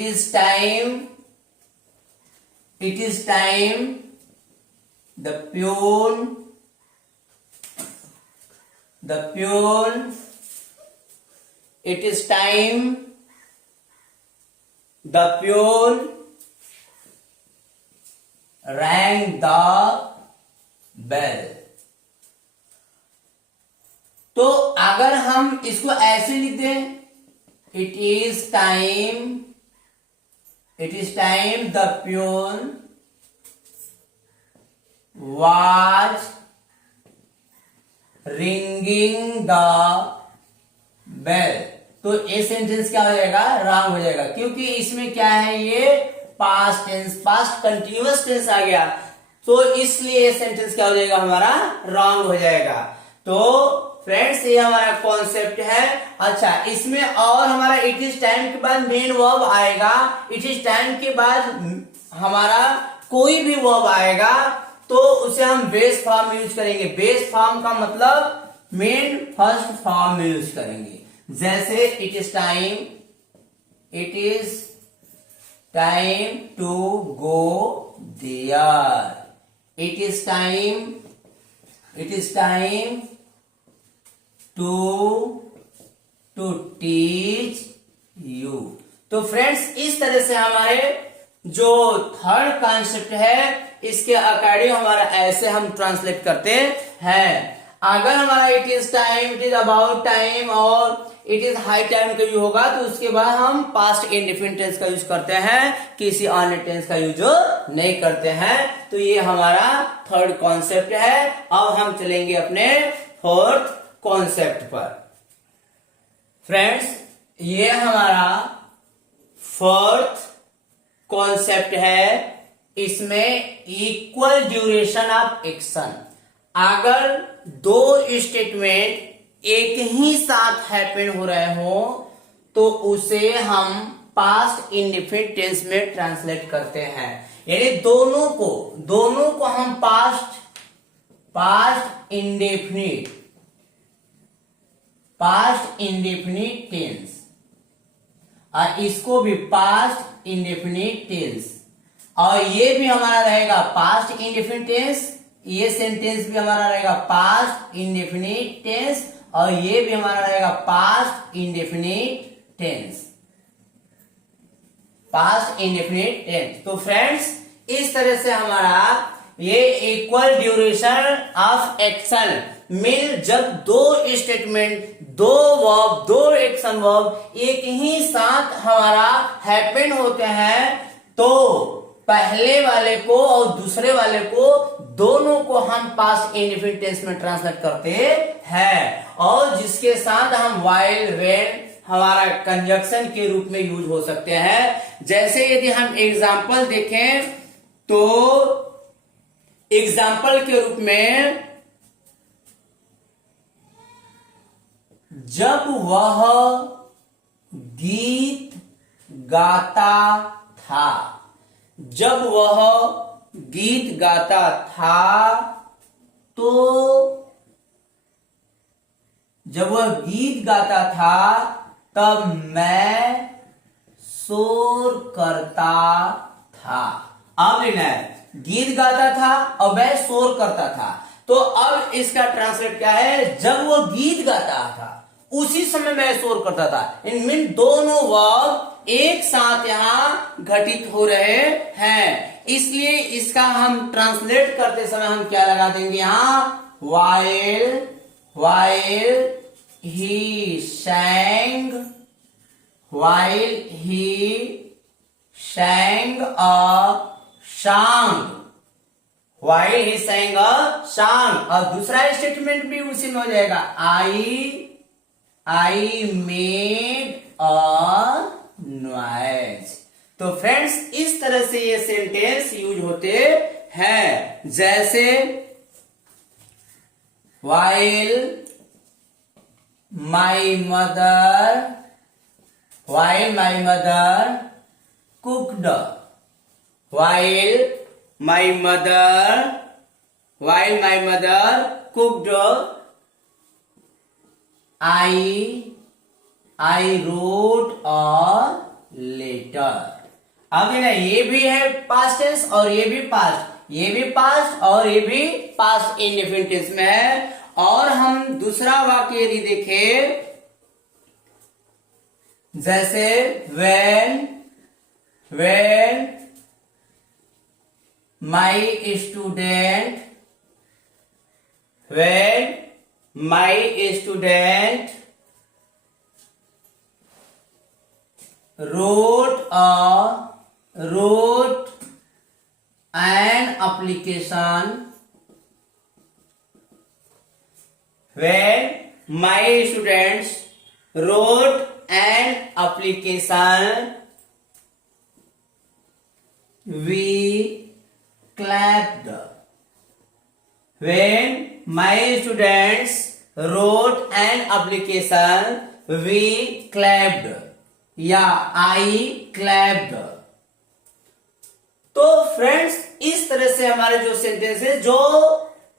is time the pune it is time the pune rang the bell। तो अगर हम इसको ऐसे लिख दें, it is time the pune was ringing the bell, तो ये सेंटेंस क्या हो जाएगा? रॉन्ग हो जाएगा, क्योंकि इसमें क्या है, ये past tense, past continuous tense आ गया, तो इसलिए ये सेंटेंस क्या हो जाएगा? हमारा रॉन्ग हो जाएगा। तो फ्रेंड्स ये हमारा कॉन्सेप्ट है। अच्छा, इसमें और हमारा इट इज टाइम के बाद मेन वर्ब आएगा। इट इज टाइम के बाद हमारा कोई भी वर्ब आएगा तो उसे हम बेस फॉर्म यूज करेंगे। बेस फॉर्म का मतलब मेन फर्स्ट फॉर्म यूज करेंगे। जैसे it is time to go there, it is time to teach you. तो फ्रेंड्स इस तरह से हमारे जो थर्ड कॉन्सेप्ट है इसके अकॉर्डिंग हमारा ऐसे हम ट्रांसलेट करते हैं। अगर हमारा it is time, it is about time और इट इज हाई टाइम का यूज होगा तो उसके बाद हम पास्ट इंडेफिनिट टेंस का यूज करते हैं, किसी अन्य टेंस का यूज नहीं करते हैं। तो ये हमारा थर्ड कॉन्सेप्ट है। अब हम चलेंगे अपने फोर्थ कॉन्सेप्ट पर। फ्रेंड्स ये हमारा फोर्थ कॉन्सेप्ट है। इसमें इक्वल ड्यूरेशन ऑफ एक्शन। अगर दो स्टेटमेंट एक ही साथ हैपन हो रहे हो तो उसे हम पास्ट इंडेफिनिट टेंस में ट्रांसलेट करते हैं। यानी दोनों को हम पास्ट इंडेफिनिट टेंस और इसको भी पास्ट इंडेफिनिट टेंस, और ये भी हमारा रहेगा पास्ट इंडेफिनिट टेंस। ये सेंटेंस भी हमारा रहेगा पास्ट इंडेफिनिट टेंस और ये भी हमारा रहेगा पास्ट इंडेफिनिट टेंस। तो फ्रेंड्स इस तरह से हमारा ये equal duration of action mean जब दो स्टेटमेंट, दो वर्ब, दो एक्शन वर्ब एक ही साथ हमारा हैपन होते हैं तो पहले वाले को और दूसरे वाले को दोनों को हम पास्ट इंडेफिनिट टेंस में ट्रांसलेट करते हैं, और जिसके साथ हम व्हाइल, व्हेन हमारा कंजक्शन के रूप में यूज हो सकते हैं। जैसे यदि हम एग्जाम्पल देखें तो एग्जाम्पल के रूप में जब वह गीत गाता था, जब वह गीत गाता था तो जब वह गीत गाता था तब मैं शोर करता था। अब लेना है गीत गाता था और मैं शोर करता था। तो अब इसका ट्रांसलेट क्या है, जब वो गीत गाता था उसी समय मैं शोर करता था। इन मीन दोनों वर्ब एक साथ यहां घटित हो रहे हैं, इसलिए इसका हम ट्रांसलेट करते समय हम क्या लगा देंगे यहां, while he sang a song, और दूसरा स्टेटमेंट भी उसी में हो जाएगा, I made a noise। तो फ्रेंड्स इस तरह से ये सेंटेंस यूज होते हैं। जैसे while my mother cooked, while my mother cooked, I wrote a letter। अब ना ये भी है पास्ट टेंस और ये भी पास्ट, ये भी पास्ट और ये भी पास्ट इंडेफिनिट टेंस में है। और हम दूसरा वाक्य यदि देखें जैसे when my student wrote an application, when my students wrote an application, we clapped। When my students wrote an application, we clapped या I clapped। तो फ्रेंड्स इस तरह से हमारे जो सेंटेंस है, जो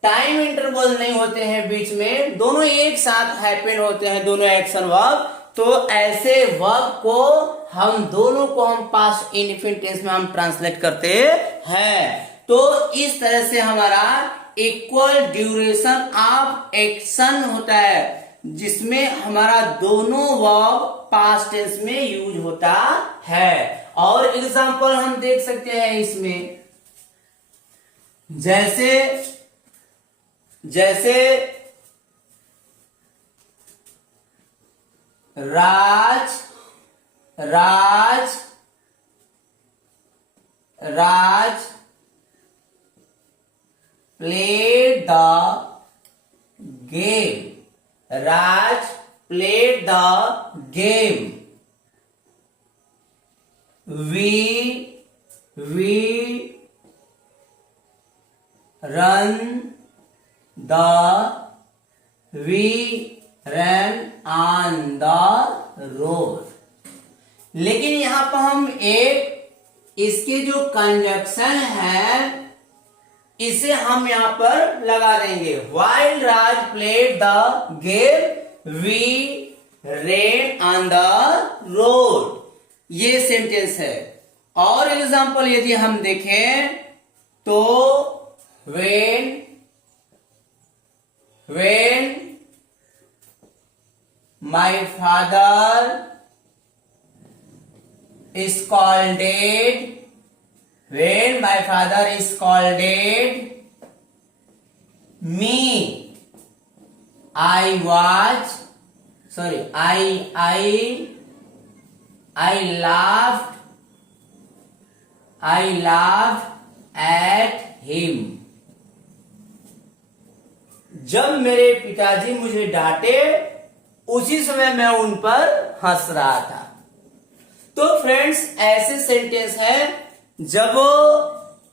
टाइम इंटरवल नहीं होते हैं बीच में, दोनों एक साथ हैपन होते हैं, दोनों एक्शन वर्ब, तो ऐसे वर्ब को हम दोनों को हम पास्ट इंडेफिनिट टेंस में हम ट्रांसलेट करते हैं। तो इस तरह से हमारा इक्वल ड्यूरेशन ऑफ एक्शन होता है, जिसमें हमारा दोनों वर्ब पास्ट टेंस में यूज होता है। और एग्जांपल हम देख सकते हैं इसमें, जैसे राज played the game। Raj played the game। We ran on the road। लेकिन यहां पर हम इसके जो कंजक्शन है इसे हम यहां पर लगा देंगे। While Raj played the game, we ran on the road। ये सेंटेंस है। और एग्जांपल यदि हम देखें तो when my father scolded me, I laughed at him। जब मेरे पिताजी मुझे डांटे उसी समय मैं उन पर हंस रहा था। तो फ्रेंड्स ऐसे सेंटेंस है जब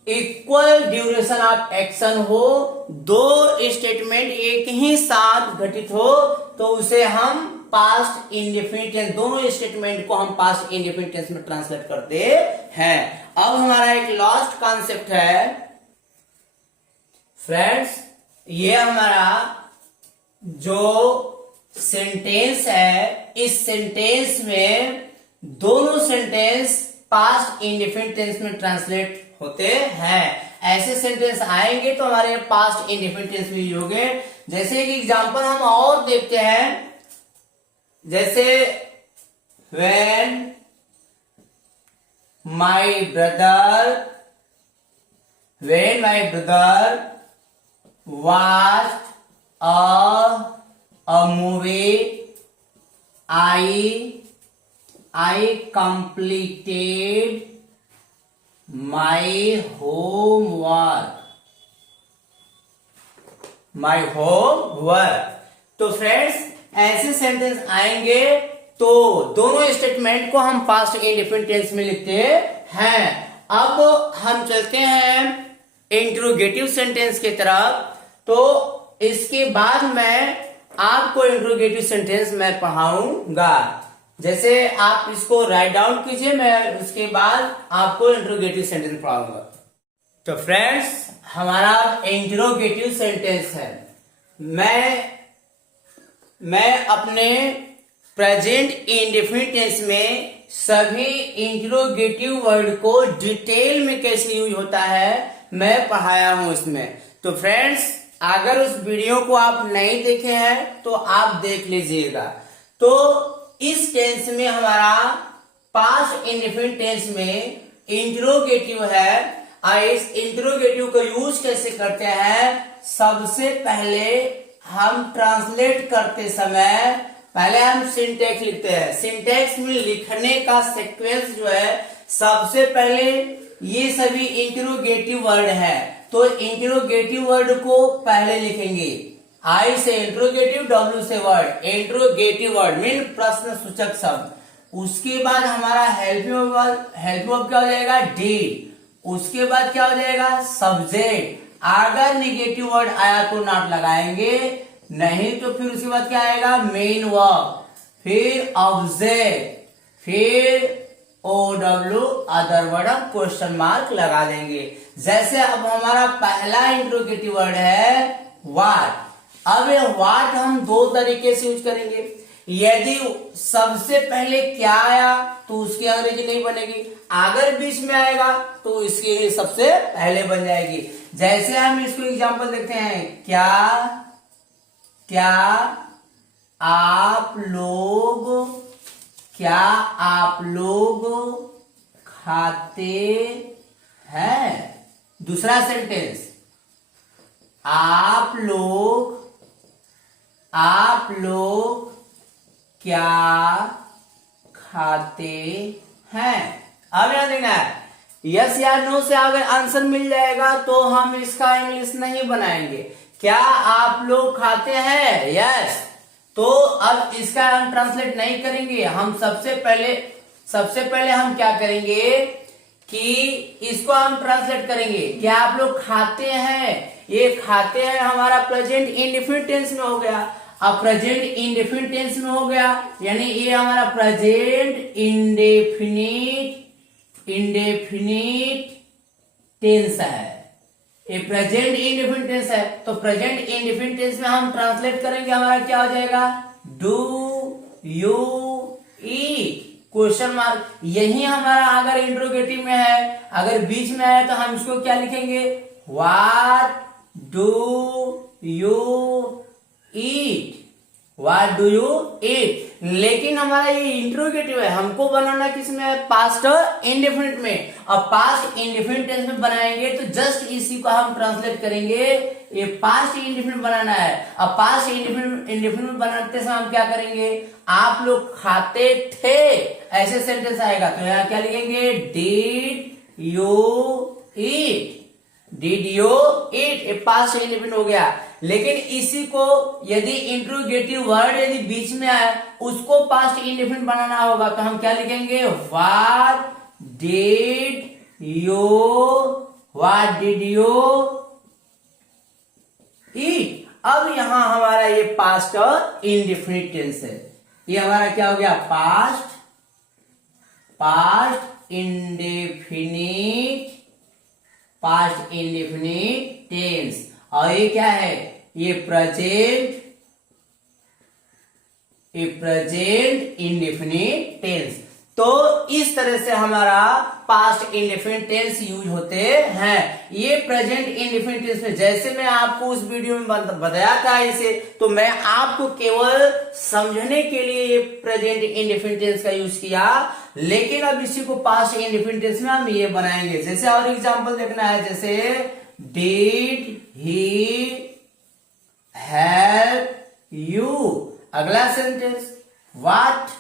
इक्वल ड्यूरेशन ऑफ एक्शन हो, दो स्टेटमेंट एक ही साथ घटित हो, तो उसे हम पास्ट इंडेफिनिट टेंस, दोनों स्टेटमेंट को हम पास्ट इंडेफिनिट टेंस में ट्रांसलेट करते हैं। अब हमारा एक लास्ट कॉन्सेप्ट है फ्रेंड्स, ये हमारा जो सेंटेंस है, इस सेंटेंस में दोनों सेंटेंस पास्ट इंडेफिनिट टेंस में ट्रांसलेट होते हैं। ऐसे सेंटेंस आएंगे तो हमारे पास्ट इंडेफिनिट टेंस में यूज होंगे। जैसे एक एग्जांपल हम और देखते हैं, जैसे when my brother watched a movie, I completed my homework। तो फ्रेंड्स ऐसे सेंटेंस आएंगे तो दोनों स्टेटमेंट को हम पास्ट इंडेफिनिट टेंस में लिखते हैं। अब हम चलते हैं इंट्रोगेटिव सेंटेंस की तरफ। तो इसके बाद मैं आपको इंट्रोगेटिव सेंटेंस मैं पढ़ाऊंगा। जैसे आप इसको राइट डाउन कीजिए, मैं उसके बाद आपको इंट्रोगेटिव सेंटेंस पढ़ाऊंगा। तो फ्रेंड्स हमारा इंट्रोगेटिव सेंटेंस है, मैं अपने प्रेजेंट इंडेफिनिट टेंस में सभी इंट्रोगेटिव वर्ड को डिटेल में कैसे यूज होता है मैं पढ़ाया हूं इसमें। तो फ्रेंड्स अगर उस वीडियो को आप नहीं देखे हैं तो आप देख लीजिएगा। तो इस टेंस में हमारा पास्ट इंडेफिनिट टेंस में इंट्रोगेटिव है। इस इंट्रोगेटिव को यूज कैसे करते हैं, सबसे पहले हम ट्रांसलेट करते समय पहले हम सिंटेक्स लिखते हैं। सिंटेक्स में लिखने का सीक्वेंस जो है, सबसे पहले ये सभी इंट्रोगेटिव वर्ड है, तो इंट्रोगेटिव वर्ड को पहले लिखेंगे। आई से इंट्रोगेटिव, डब्ल्यू से वर्ड। इंट्रोगेटिव वर्ड मीन प्रश्न सूचक शब्द। उसके बाद हमारा हेल्पिंग वर्ब क्या हो जाएगा, डी। उसके बाद क्या हो जाएगा, सब्जेक्ट। अगर निगेटिव वर्ड आया तो नॉट लगाएंगे, नहीं तो फिर उसके बाद क्या आएगा, मेन वर्ब, फिर ऑब्जेक्ट, फिर OW अदर वर्ड, हम क्वेश्चन मार्क लगा देंगे। जैसे अब हमारा पहला इंट्रोगेटिव वर्ड है व्हाट। अब ये व्हाट हम दो तरीके से यूज करेंगे। यदि सबसे पहले क्या आया तो उसकी अंग्रेजी नहीं बनेगी, अगर बीच में आएगा तो इसकी सबसे पहले बन जाएगी। जैसे हम इसको एग्जांपल देखते हैं, क्या क्या आप लोग, क्या आप लोग खाते हैं। दूसरा सेंटेंस, आप लोग क्या खाते हैं। अब यहां देखना है, यस या नो से अगर आंसर मिल जाएगा तो हम इसका इंग्लिश नहीं बनाएंगे। क्या आप लोग खाते हैं, यस, तो अब इसका हम ट्रांसलेट नहीं करेंगे। हम सबसे पहले हम क्या करेंगे कि इसको हम ट्रांसलेट करेंगे। क्या आप लोग खाते हैं, ये खाते हैं हमारा प्रेजेंट इंडेफिनिट टेंस में हो गया। अब प्रेजेंट इंडेफिनिट टेंस में हो गया, यानी ये हमारा प्रेजेंट इंडेफिनिट टेंस है। ये प्रेजेंट इंडेफिनिट टेंस है, तो प्रेजेंट इंडेफिनिट टेंस में हम ट्रांसलेट करेंगे, हमारा क्या हो जाएगा, do you eat, question mark. यही हमारा अगर इंट्रोगेटिव में है, अगर बीच में है तो हम इसको क्या लिखेंगे, what do you eat, what do you eat. लेकिन हमारा ये इंट्रोगेटिव है, हमको बनाना किसमें है, पास्ट इंडेफिनिट में। अब पास्ट इंडेफिनिट टेंस में बनाएंगे तो जस्ट इसी को हम ट्रांसलेट करेंगे, ये पास्ट इंडेफिनिट बनाना है। अब पास्ट इंडेफिनिट बनाते समय हम क्या करेंगे, आप लोग खाते थे, ऐसे सेंटेंस आएगा तो यहाँ क्या लिखेंगे, did you eat, did you eat, ये पास्ट इंडेफिनिट हो गया। लेकिन इसी को यदि इंट्रोगेटिव वर्ड यदि बीच में आए उसको पास्ट इंडेफिनिट बनाना होगा तो हम क्या लिखेंगे, व्हाट डिड यू ईट। अब यहां हमारा ये पास्ट इंडेफिनिट टेंस है, ये हमारा क्या हो गया, पास्ट इंडेफिनिट टेंस। और ये क्या है, ये प्रेजेंट इंडेफिनिट टेंस। तो इस तरह से हमारा पास्ट इंडेफिनिट टेंस यूज होते हैं। ये प्रेजेंट इंडेफिनिट टेंस में जैसे मैं आपको उस वीडियो में बताया था इसे, तो मैं आपको केवल समझने के लिए ये प्रेजेंट इंडेफिनिट टेंस का यूज किया, लेकिन अब इसी को पास्ट इंडेफिनिट टेंस में हम ये बनाएंगे। जैसे और एग्जांपल देखना है, जैसे डिड ही हेल्प यू। अगला sentence, what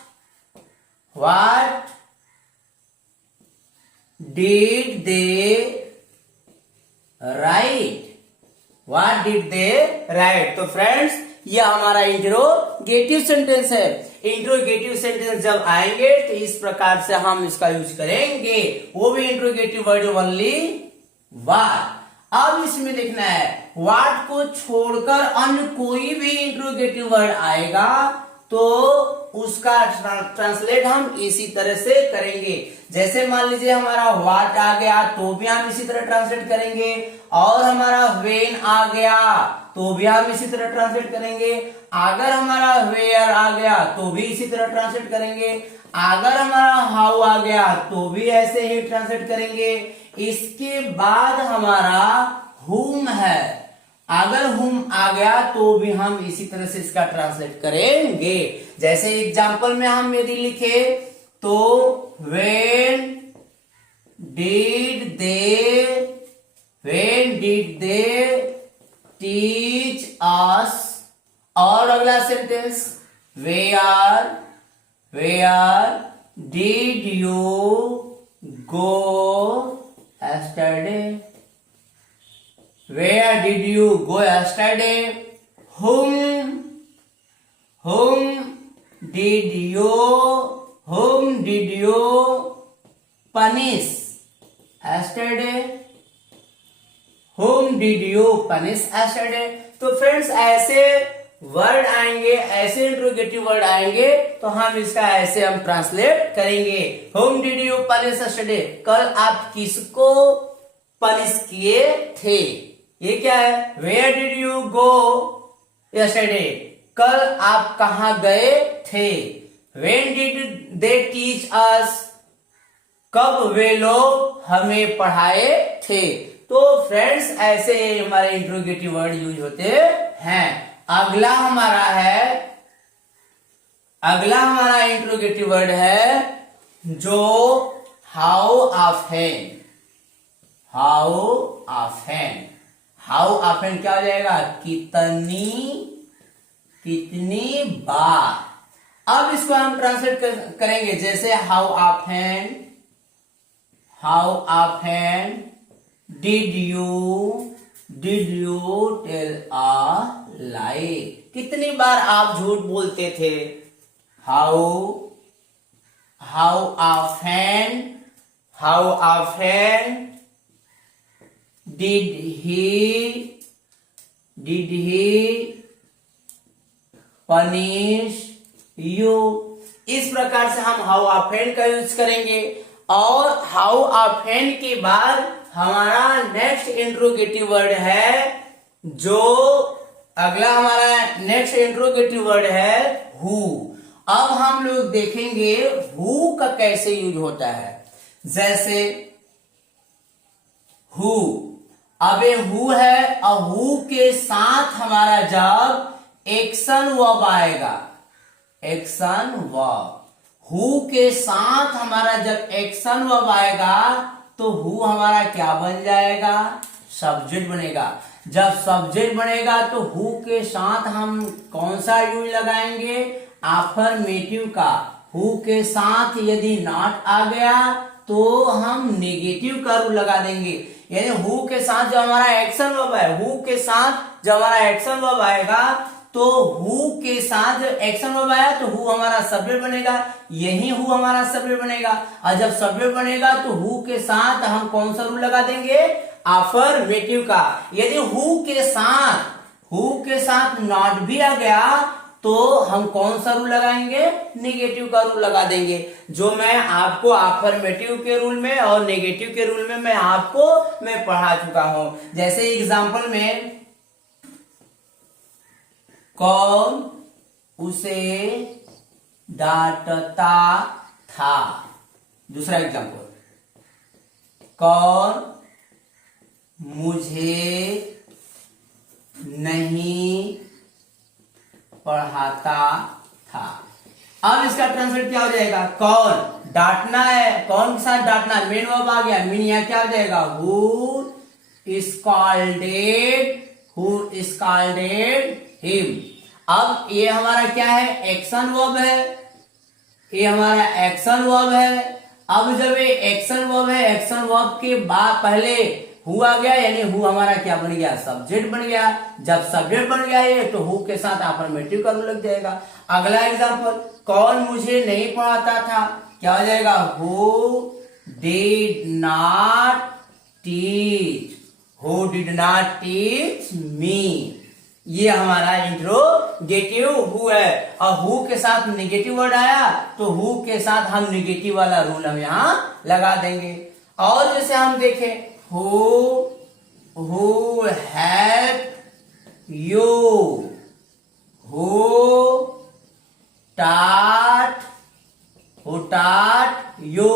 did they right, what did they right. तो फ्रेंड्स ये हमारा इंट्रोगेटिव सेंटेंस है। इंट्रोगेटिव सेंटेंस जब आएंगे तो इस प्रकार से हम इसका यूज करेंगे, वो भी इंट्रोगेटिव वर्ड ओनली व्हाट। अब इसमें देखना है, व्हाट को छोड़कर अन्य कोई भी इंट्रोगेटिव वर्ड आएगा तो उसका ट्रांसलेट हम इसी तरह से करेंगे। जैसे मान लीजिए हमारा व्हाट आ गया तो भी हम इसी तरह ट्रांसलेट करेंगे, और हमारा व्हेन आ गया तो भी हम इसी तरह ट्रांसलेट करेंगे, अगर हमारा वेयर आ गया तो भी इसी तरह ट्रांसलेट करेंगे, अगर हमारा हाउ आ गया तो भी ऐसे ही ट्रांसलेट करेंगे। इसके बाद हमारा हुम है, अगर हुम आ गया तो भी हम इसी तरह से इसका ट्रांसलेट करेंगे। जैसे एग्जांपल में हम यदि लिखे तो when did they teach us, और अगला sentence where did you go yesterday, where did you go yesterday, whom did you punish yesterday, whom did you punish yesterday। तो फ्रेंड्स ऐसे वर्ड आएंगे, ऐसे इंट्रोगेटिव वर्ड आएंगे तो हम इसका ऐसे हम ट्रांसलेट करेंगे। Whom did you punish yesterday, कल आप किसको पनिश किए थे। ये क्या है, where did you go yesterday, कल आप कहां गए थे। When did they teach us, कब वे लोग हमें पढ़ाए थे। तो फ्रेंड्स ऐसे हमारे इंट्रोगेटिव वर्ड यूज होते हैं। अगला हमारा इंट्रोगेटिव वर्ड है जो हाउ ऑफेन। हाउ ऑफेन क्या हो जाएगा, कितनी बार। अब इसको हम ट्रांसलेट करेंगे, जैसे how often did you tell a lie, कितनी बार आप झूठ बोलते थे। How often did he punish you. इस प्रकार से हम हाउ ऑफेन का यूज करेंगे। और हाउ ऑफेन के बाद हमारा नेक्स्ट इंट्रोगेटिव वर्ड है, जो अगला हमारा नेक्स्ट इंट्रोगेटिव वर्ड है हु। अब हम लोग देखेंगे हु का कैसे यूज होता है। जैसे हु, अब ये हु है, अब हु के साथ हमारा जब एक्शन वर्ब आएगा, एक्शन वर्ब, हु के साथ हमारा जब एक्शन वर्ब आएगा तो हु हमारा क्या बन जाएगा, सब्जेक्ट बनेगा। जब सब्जेक्ट बनेगा तो हु के साथ हम कौन सा यूज लगाएंगे, अफर्मेटिव का। हु के साथ यदि नॉट आ गया तो हम नेगेटिव का रूल लगा देंगे। यानी हु के साथ जो हमारा एक्शन वर्ब है, हु के साथ जब हमारा एक्शन वर्ब आएगा तो हु के साथ जब एक्शन वर्ब आया तो हु हमारा सब्जेक्ट बनेगा, यही हु हमारा सब्जेक्ट बनेगा। और जब सब्जेक्ट बनेगा तो हु के साथ हम कौन सा रूल लगा देंगे, अफर्मेटिव का। यदि हु के साथ नॉट भी आ गया तो हम कौन सा रूल लगाएंगे, नेगेटिव का रूल लगा देंगे। जो मैं आपको अफर्मेटिव के रूल में और नेगेटिव के रूल में मैं पढ़ा चुका हूं। जैसे एग्जांपल में, कौन उसे डांटता था। दूसरा एग्जांपल, कौन मुझे नहीं पढ़ाता था। अब इसका ट्रांसलेट क्या हो जाएगा, कौन डांटना है, कौन के साथ डांटना, मेन वर्ब आ गया, मीन यहां क्या हो जाएगा, हु स्कॉल्डेड हिम। अब ये हमारा क्या है, एक्शन वर्ब है, ये हमारा एक्शन वर्ब है। अब जब ये एक्शन वर्ब है, एक्शन वर्ब के बाद पहले हु आ गया, यानी हु हमारा क्या बन गया, सब्जेक्ट बन गया। जब सब्जेक्ट बन गया ये तो हु के साथ अफर्मेटिव का रूल लग जाएगा। अगला एग्जांपल, कौन मुझे नहीं पढ़ाता था, क्या हो जाएगा, who did not teach me. ये हमारा इंट्रोगेटिव हु है। और हु के साथ नेगेटिव वर्ड आया तो हु के साथ हम नेगेटिव वाला रूल हम यहां लगा देंगे। और जैसे हम देखें, who help you, who taught you।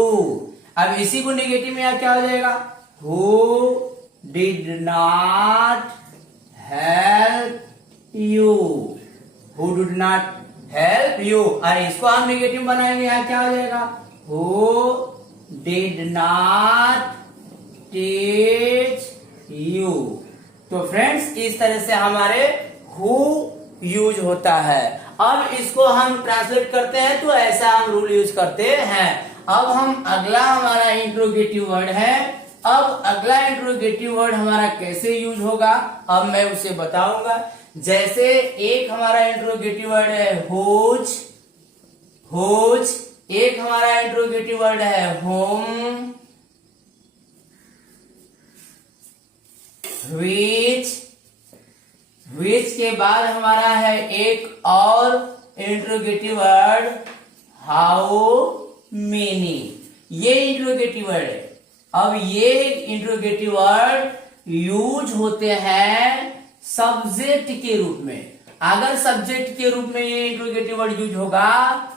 अब इसी को नेगेटिव में क्या हो जाएगा, who did not help you, who did not help you। और इसको हम नेगेटिव बनाएंगे, यहाँ क्या हो जाएगा, who did not teach you। तो फ्रेंड्स इस तरह से हमारे हु यूज होता है। अब इसको हम ट्रांसलेट करते हैं तो ऐसा हम रूल यूज करते हैं। अब हम अगला हमारा इंट्रोगेटिव वर्ड है। अब अगला इंट्रोगेटिव वर्ड हमारा कैसे यूज होगा अब मैं उसे बताऊंगा। जैसे एक हमारा इंट्रोगेटिव वर्ड है हुज, एक हमारा इंट्रोगेटिव वर्ड है होम, विच के बाद हमारा है एक और इंट्रोगेटिव वर्ड हाउ मेनी। ये इंट्रोगेटिव वर्ड है। अब ये इंट्रोगेटिव वर्ड यूज होते हैं सब्जेक्ट के रूप में। अगर सब्जेक्ट के रूप में ये इंट्रोगेटिव वर्ड यूज होगा,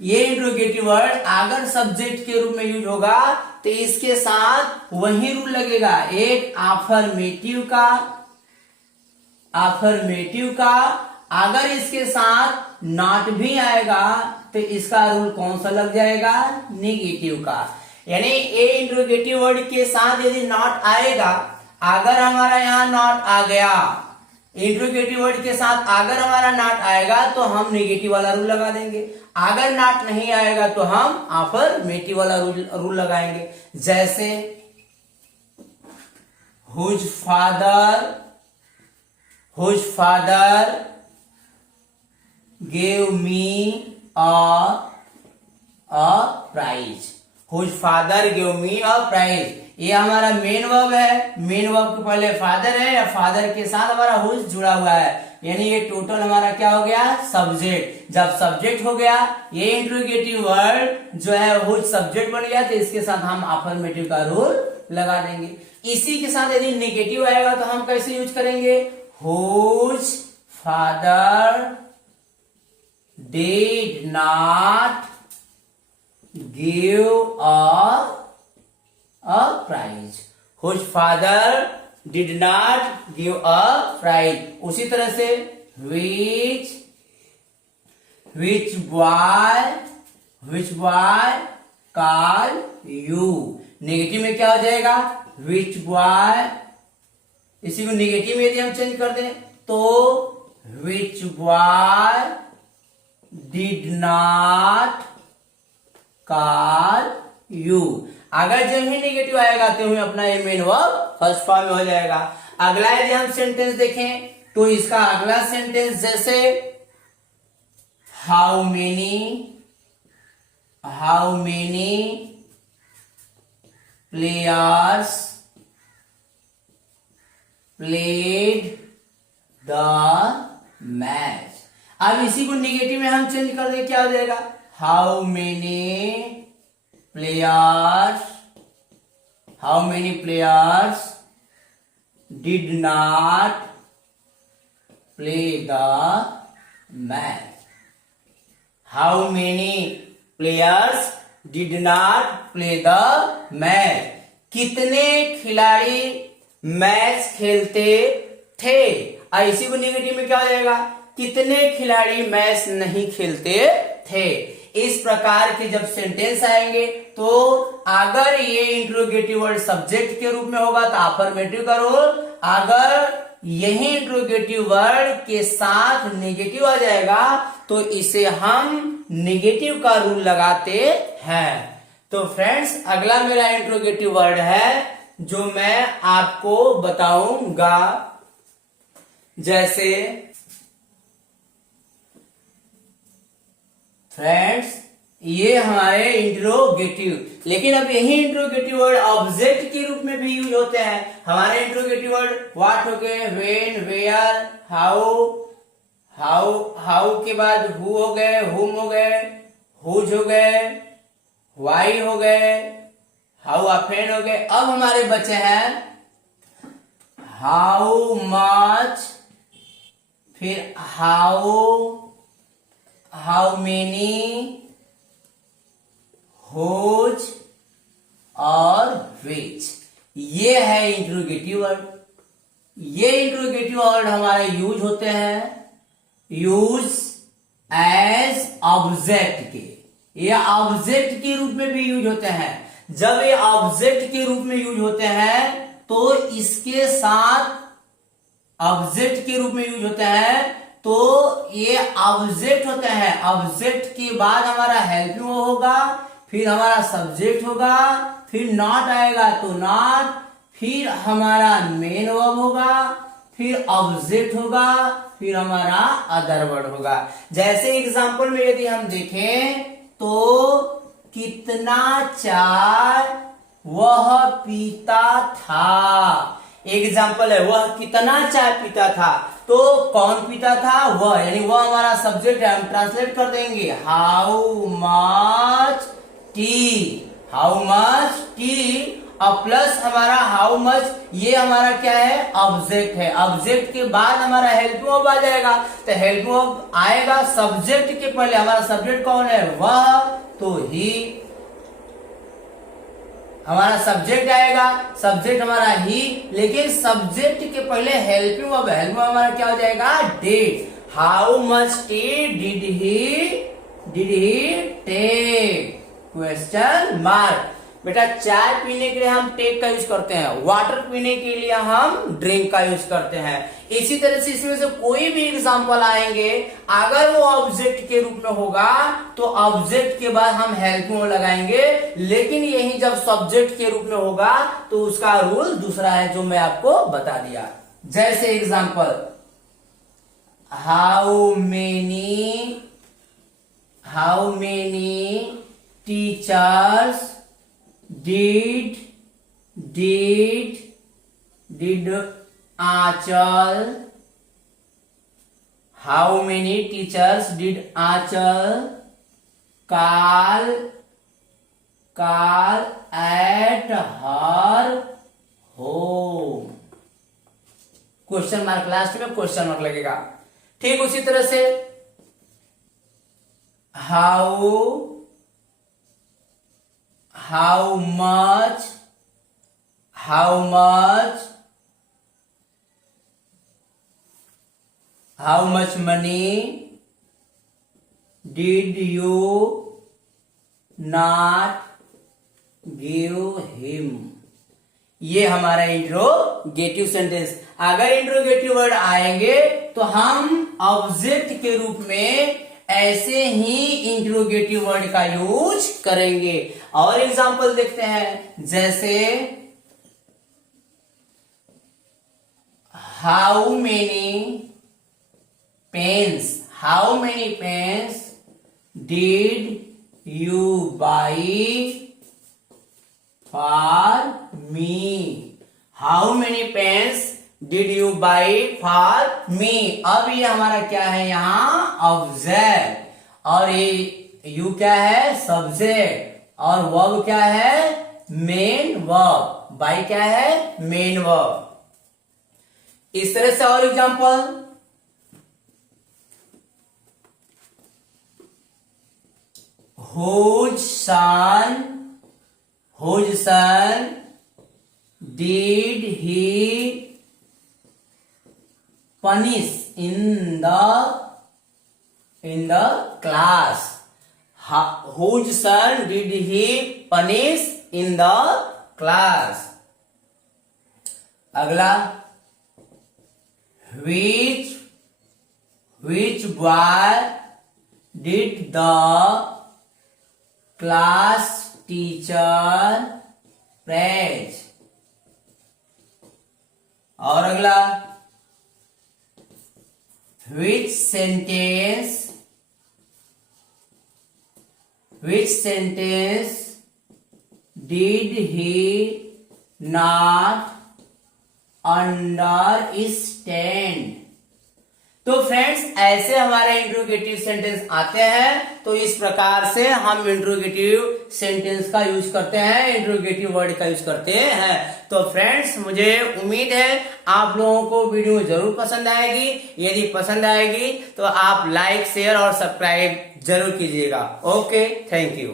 ये इंट्रोगेटिव वर्ड अगर सब्जेक्ट के रूप में यूज होगा तो इसके साथ वही रूल लगेगा, एक अफर्मेटिव का। अगर इसके साथ नॉट भी आएगा तो इसका रूल कौन सा लग जाएगा, निगेटिव का। यानी ए इंट्रोगेटिव वर्ड के साथ यदि नॉट आएगा, अगर हमारा यहाँ नॉट आ गया, इंट्रोगेटिव वर्ड के साथ अगर हमारा नॉट आएगा तो हम नेगेटिव वाला रूल लगा देंगे, अगर नॉट नहीं आएगा तो हम अफर्मेटिव वाला रूल लगाएंगे। जैसे whose father gave me a prize। Whose father gave me a prize, ये हमारा मेन वर्ब है। मेन वर्ब के पहले फादर है या फादर के साथ हमारा हुज जुड़ा हुआ है, यानी ये टोटल हमारा क्या हो गया, सब्जेक्ट। जब सब्जेक्ट हो गया, ये इंट्रोगेटिव वर्ड जो है हुज सब्जेक्ट बन गया, तो इसके साथ हम अफर्मेटिव का रूल लगा देंगे। इसी के साथ यदि नेगेटिव आएगा तो हम कैसे यूज करेंगे, whose father did not give a prize। whose father did not give a prize। उसी तरह से which boy call you। Negative में क्या हो जाएगा, which boy। इसी को नेगेटिव में यदि हम चेंज कर दें तो which boy did not call you। अगर जब ही नेगेटिव आएगा तो ही अपना ये मेन वर्ब फर्स्ट फॉर्म में हो जाएगा। अगला यदि हम सेंटेंस देखें तो इसका अगला सेंटेंस जैसे how many players played the match. अब इसी को नेगेटिव में हम चेंज कर दें, क्या हो जाएगा, how many players did not play the match. How many players did not play the match. कितने खिलाड़ी मैच खेलते थे। और इसी को नेगेटिव में क्या हो जाएगा, कितने खिलाड़ी मैच नहीं खेलते थे। इस प्रकार के जब सेंटेंस आएंगे तो अगर ये इंट्रोगेटिव वर्ड सब्जेक्ट के रूप में होगा तो अफर्मेटिव का रूल, अगर यही इंट्रोगेटिव वर्ड के साथ नेगेटिव आ जाएगा तो इसे हम नेगेटिव का रूल लगाते हैं। तो फ्रेंड्स, अगला मेरा इंट्रोगेटिव वर्ड है जो मैं आपको बताऊंगा। जैसे फ्रेंड्स, ये हमारे इंट्रोगेटिव, लेकिन अब यही इंट्रोगेटिव वर्ड ऑब्जेक्ट के रूप में भी यूज होते हैं। हमारे इंट्रोगेटिव वर्ड व्हाट हो गए, व्हेन, वेयर, हाउ के बाद हु हो गए, हुम हो गए, हुज हो गए, व्हाई हो गए, हाउ ऑफेन हो गए। अब हमारे बचे हैं हाउ मच, फिर हाउ मेनी, हुज और विच। ये है इंट्रोगेटिव वर्ड। ये इंट्रोगेटिव वर्ड हमारे यूज होते हैं यूज एज ऑब्जेक्ट के। ये ऑब्जेक्ट के रूप में भी यूज होते हैं। जब ये ऑब्जेक्ट के रूप में यूज होते हैं तो इसके साथ ऑब्जेक्ट के रूप में यूज होते हैं तो ये ऑब्जेक्ट होते हैं। ऑब्जेक्ट के बाद हमारा हेल्पिंग होगा, फिर हमारा सब्जेक्ट होगा, फिर नॉट आएगा तो नॉट, फिर हमारा मेन वर्ब होगा, फिर ऑब्जेक्ट होगा, फिर हमारा अदर वर्ड होगा। जैसे एग्जांपल में यदि हम देखें तो कितना चाय वह पीता था। एग्जाम्पल है वह कितना चाय पीता था, तो कौन पीता था, वह, यानी वह हमारा सब्जेक्ट है, हम ट्रांसलेट कर देंगे how much T, how much T, और प्लस हमारा हाउ मच, ये हमारा क्या है, ऑब्जेक्ट है। ऑब्जेक्ट के बाद हमारा हेल्पिंग वर्ब आ जाएगा, तो हेल्पिंग वर्ब आएगा सब्जेक्ट के पहले। हमारा सब्जेक्ट कौन है, वह, तो ही हमारा सब्जेक्ट आएगा, सब्जेक्ट हमारा ही, लेकिन सब्जेक्ट के पहले हेल्पिंग वर्ब है। हेल्पिंग वर्ब हमारा क्या हो जाएगा, did. How much tea did he take, question mark. बेटा चाय पीने के लिए हम टेक का यूज करते हैं, वाटर पीने के लिए हम ड्रिंक का यूज करते हैं। इसी तरह से इसमें से कोई भी एग्जांपल आएंगे, अगर वो ऑब्जेक्ट के रूप में होगा तो ऑब्जेक्ट के बाद हम हेल्पिंग वर्ब लगाएंगे, लेकिन यही जब सब्जेक्ट के रूप में होगा तो उसका रूल दूसरा है जो मैं आपको बता दिया। जैसे example, how many teachers did Aanchal, how many teachers did Aanchal call at her home, question mark, last में क्वेश्चन मार्क लगेगा। ठीक उसी तरह से how much money did you not give him, ये हमारा इंट्रोगेटिव सेंटेंस। अगर इंट्रोगेटिव वर्ड आएंगे तो हम ऑब्जेक्ट के रूप में ऐसे ही इंट्रोगेटिव वर्ड का यूज करेंगे। और एग्जांपल देखते हैं, जैसे how many pens did you buy for me, how many pens did you buy for me. अब ये हमारा क्या है, यहाँ ऑब्जेक्ट, और ये यू क्या है, सब्जेक्ट, और वर्ब क्या है, मेन वर्ब, बाई क्या है, मेन वर्ब। इस तरह से और example, whose son did he punish in the class, whose son did he punish in the class। अगला, which boy did the class teacher praise। और अगला, which sentence did he not understand। तो फ्रेंड्स ऐसे हमारे इंट्रोगेटिव सेंटेंस आते हैं। तो इस प्रकार से हम इंट्रोगेटिव सेंटेंस का यूज करते हैं, इंट्रोगेटिव वर्ड का यूज करते हैं। तो फ्रेंड्स मुझे उम्मीद है आप लोगों को वीडियो जरूर पसंद आएगी। यदि पसंद आएगी तो आप लाइक, शेयर और सब्सक्राइब जरूर कीजिएगा। Okay, thank you.